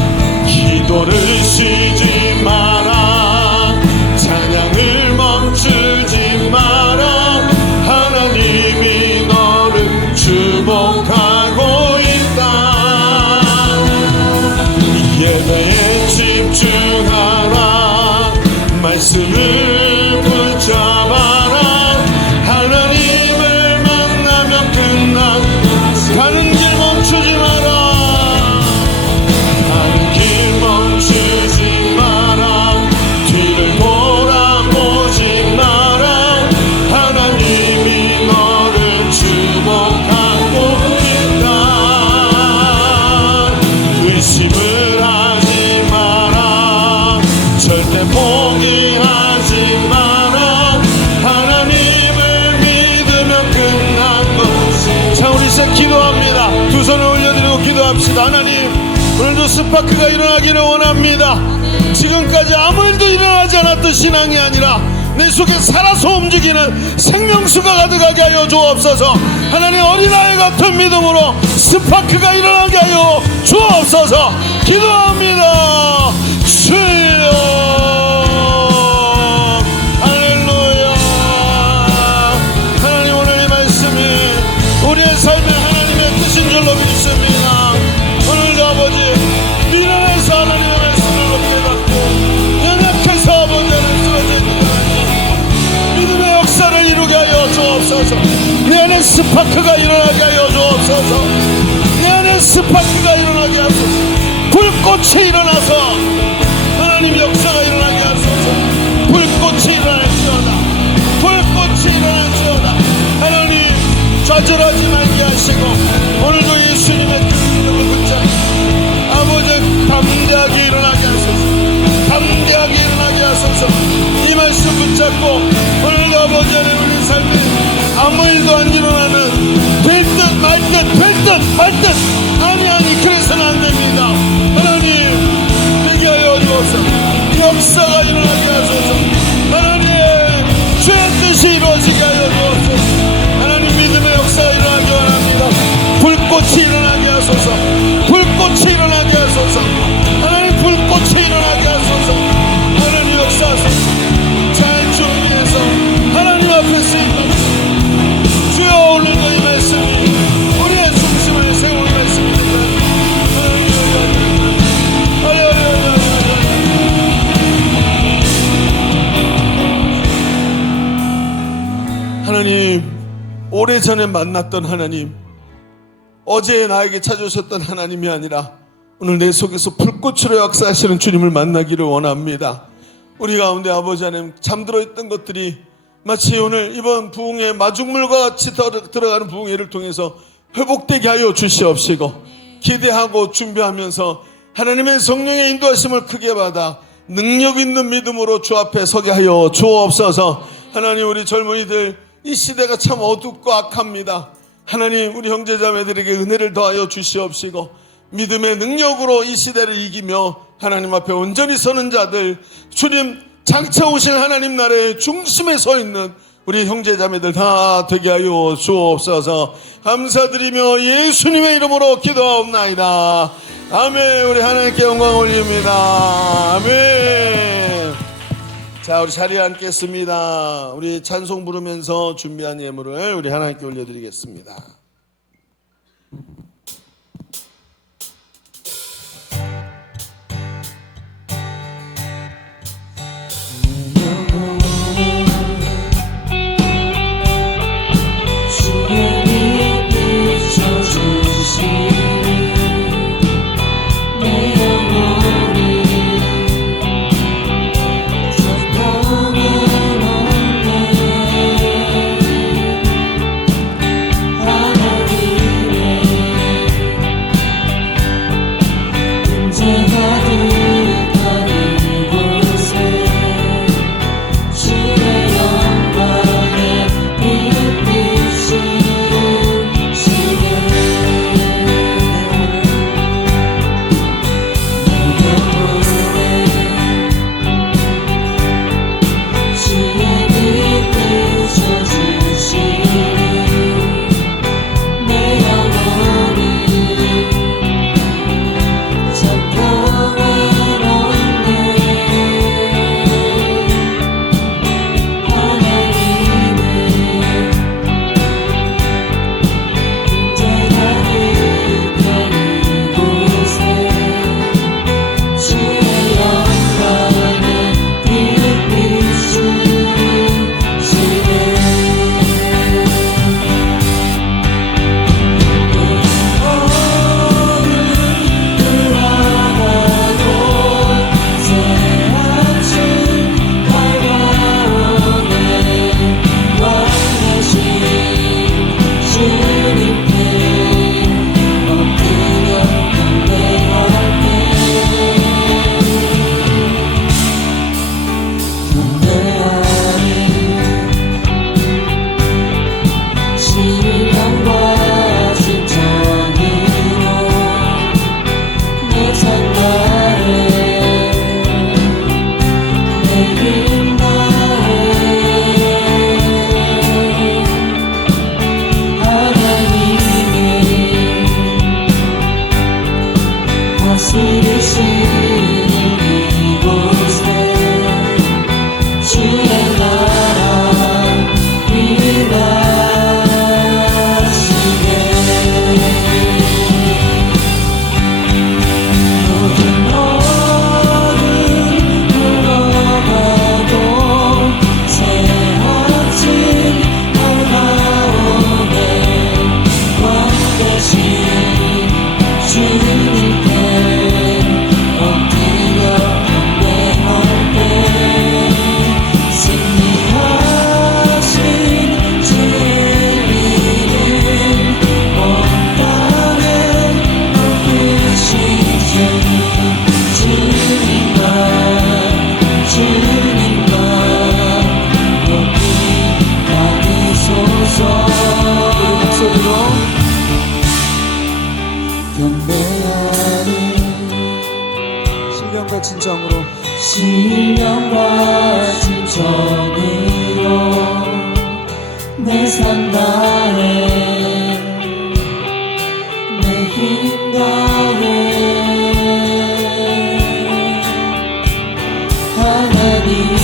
기도를 쉬지 마라. 찬양을 멈추지 마라. 하나님이 너를 주목하고 있다. 예배에 집중하라. 말씀을 붙잡아라. 하나님을 만나면 끝난 가는 길 멈추지 마라. 가는 길 멈추지 마라. 뒤를 돌아보지 마라. 하나님이 너를 주목하고 있다. 의심을 하지 마라. 절대 포기하지 마라. 하나님을 믿으면 끝난 것. 자, 우리 이제 기도합니다. 두 손을 올려드리고 기도합시다. 하나님, 오늘도 스파크가 일어나기를 원합니다. 지금까지 아무 일도 일어나지 않았던 신앙이 아니라 내 속에 살아서 움직이는 생명수가 가득하게 하여 주옵소서. 하나님, 어린아이 같은 믿음으로 스파크가 일어나게 하여 주옵소서. 기도합니다. 주여, 할렐루야. 하나님, 오늘 이 말씀이 우리의 삶에 하나님의 뜻인 줄로 믿습니다. 오늘도 아버지, 미련해서 하나님의 말씀을 높게 받고 연약해서 아버지를 쓰러지는 믿음의 역사를 이루게 하여 주옵소서. 내 안에 스파크가 일어나게 하여 주옵소서. 내 안에 스파크가 일어나게 하소서. 불꽃이 일어나서 하나님 역사가 일어나게 하소서. 불꽃이 일어날지어다. 불꽃이 일어날지어다. 하나님, 좌절하지 말게 하시고 오늘도 예수님의 그 믿음을 붙잡고 아버지 담대하게 일어나게 하소서. 담대하게 일어나게 하소서. 이 말씀 붙잡고 오늘도 아버지 안에 우리 삶에 아무 일도 안 일어나는 될 듯 말 듯 될 듯 말 듯 아니 그래서는 안 됩니다. 하나님, 되게 하여 주옵소서. 역사가 일어나게 하소서. 하나님, 주의 뜻이 이루어지게 하여 주옵소서. 하나님, 믿음의 역사가 일어나게 원합니다. 불꽃이 일어나게 하소서. 불꽃이 일어나게 하소서. 하나님, 불꽃이 일어나게 하소서. 하나님, 역사하소서. 잘 주위에서 하나님 앞에 쓰임받고 주여, 오늘도 이 말씀이 우리의 중심을 세우는 말씀입니다. 하나님, 오래전에 만났던 하나님, 어제 나에게 찾아오셨던 하나님이 아니라 오늘 내 속에서 불꽃으로 역사하시는 주님을 만나기를 원합니다. 우리 가운데 아버지 하나님, 잠들어 있던 것들이 마치 오늘 이번 부흥회 마중물과 같이 들어가는 부흥회를 통해서 회복되게 하여 주시옵시고, 기대하고 준비하면서 하나님의 성령의 인도하심을 크게 받아 능력 있는 믿음으로 주 앞에 서게 하여 주옵소서. 하나님, 우리 젊은이들 이 시대가 참 어둡고 악합니다. 하나님, 우리 형제자매들에게 은혜를 더하여 주시옵시고 믿음의 능력으로 이 시대를 이기며 하나님 앞에 온전히 서는 자들, 주님 장차 오실 하나님 나라의 중심에 서 있는 우리 형제자매들 다 되게 하여 주옵소서. 감사드리며 예수님의 이름으로 기도하옵나이다. 아멘. 우리 하나님께 영광 올립니다. 아멘. 자, 우리 자리에 앉겠습니다. 우리 찬송 부르면서 준비한 예물을 우리 하나님께 올려드리겠습니다. I 진정으로 신령과 진정으로 내 삶 다해 내 힘 다해 하나님이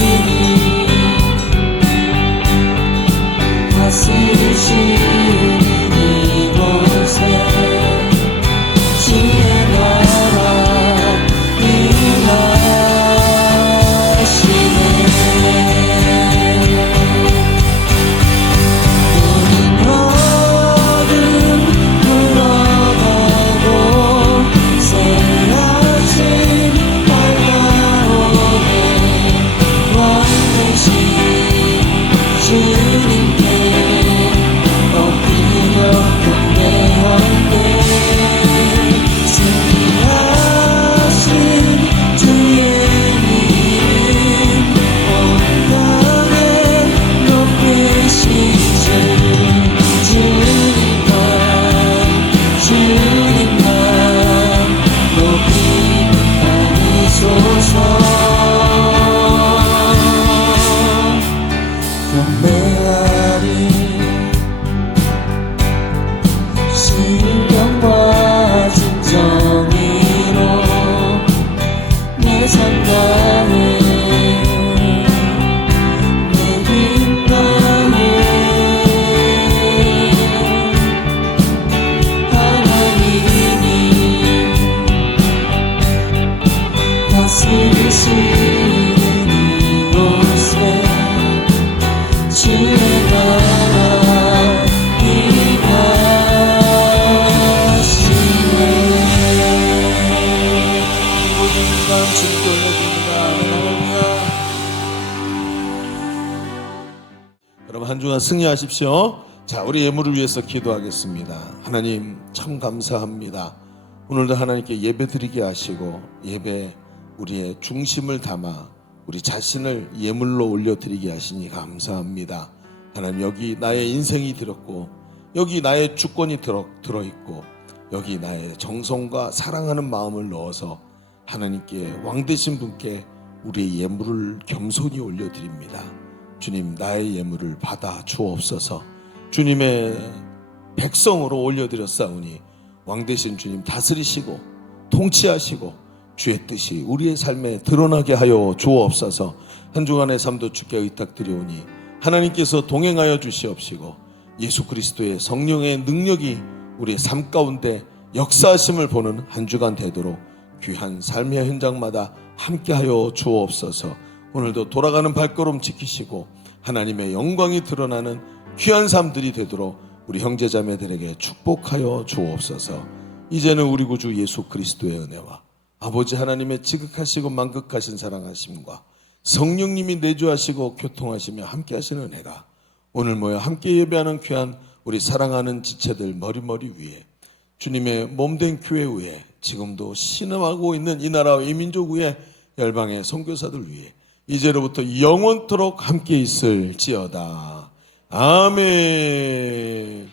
다스리시는 이곳에 주의 나라 임하시네. 모든 어둠 물러가고 새하신 날 가오네. 왕 되신 주님께 엎드려 경배할때 승리하신 주의 이름 온 땅에 높이시지. 주님만 높이 받으소서. 경배하리 신령과 진정으로 내 삶 다해 내 힘 다해 하나님이 다스리시는 이곳에 주의 나라 임하시네. 모든 영광 주님께 올려드립니다. 할렐루야. 여러분 한 주간 승리하십시오. 자, 우리 예물을 위해서 기도하겠습니다. 하나님 참 감사합니다. 오늘도 하나님께 예배 드리게 하시고 예배 우리의 중심을 담아 우리 자신을 예물로 올려드리게 하시니 감사합니다. 하나님 여기 나의 인생이 들었고 여기 나의 주권이 들어있고 여기 나의 정성과 사랑하는 마음을 넣어서 하나님께 왕되신 분께 우리의 예물을 겸손히 올려드립니다. 주님 나의 예물을 받아 주옵소서. 주님의 백성으로 올려드렸사오니 왕되신 주님 다스리시고 통치하시고 주의 뜻이 우리의 삶에 드러나게 하여 주옵소서. 한 주간의 삶도 주께 의탁드리오니 하나님께서 동행하여 주시옵시고 예수 그리스도의 성령의 능력이 우리의 삶 가운데 역사하심을 보는 한 주간 되도록 귀한 삶의 현장마다 함께하여 주옵소서. 오늘도 돌아가는 발걸음 지키시고 하나님의 영광이 드러나는 귀한 삶들이 되도록 우리 형제자매들에게 축복하여 주옵소서. 이제는 우리 구주 예수 그리스도의 은혜와 아버지 하나님의 지극하시고 만극하신 사랑하심과 성령님이 내주하시고 교통하시며 함께하시는 은혜가 오늘 모여 함께 예배하는 귀한 우리 사랑하는 지체들 머리머리 위에 주님의 몸된 교회 위에 지금도 신음하고 있는 이 나라와 이 민족 위에 열방의 선교사들 위에 이제로부터 영원토록 함께 있을지어다. 아멘.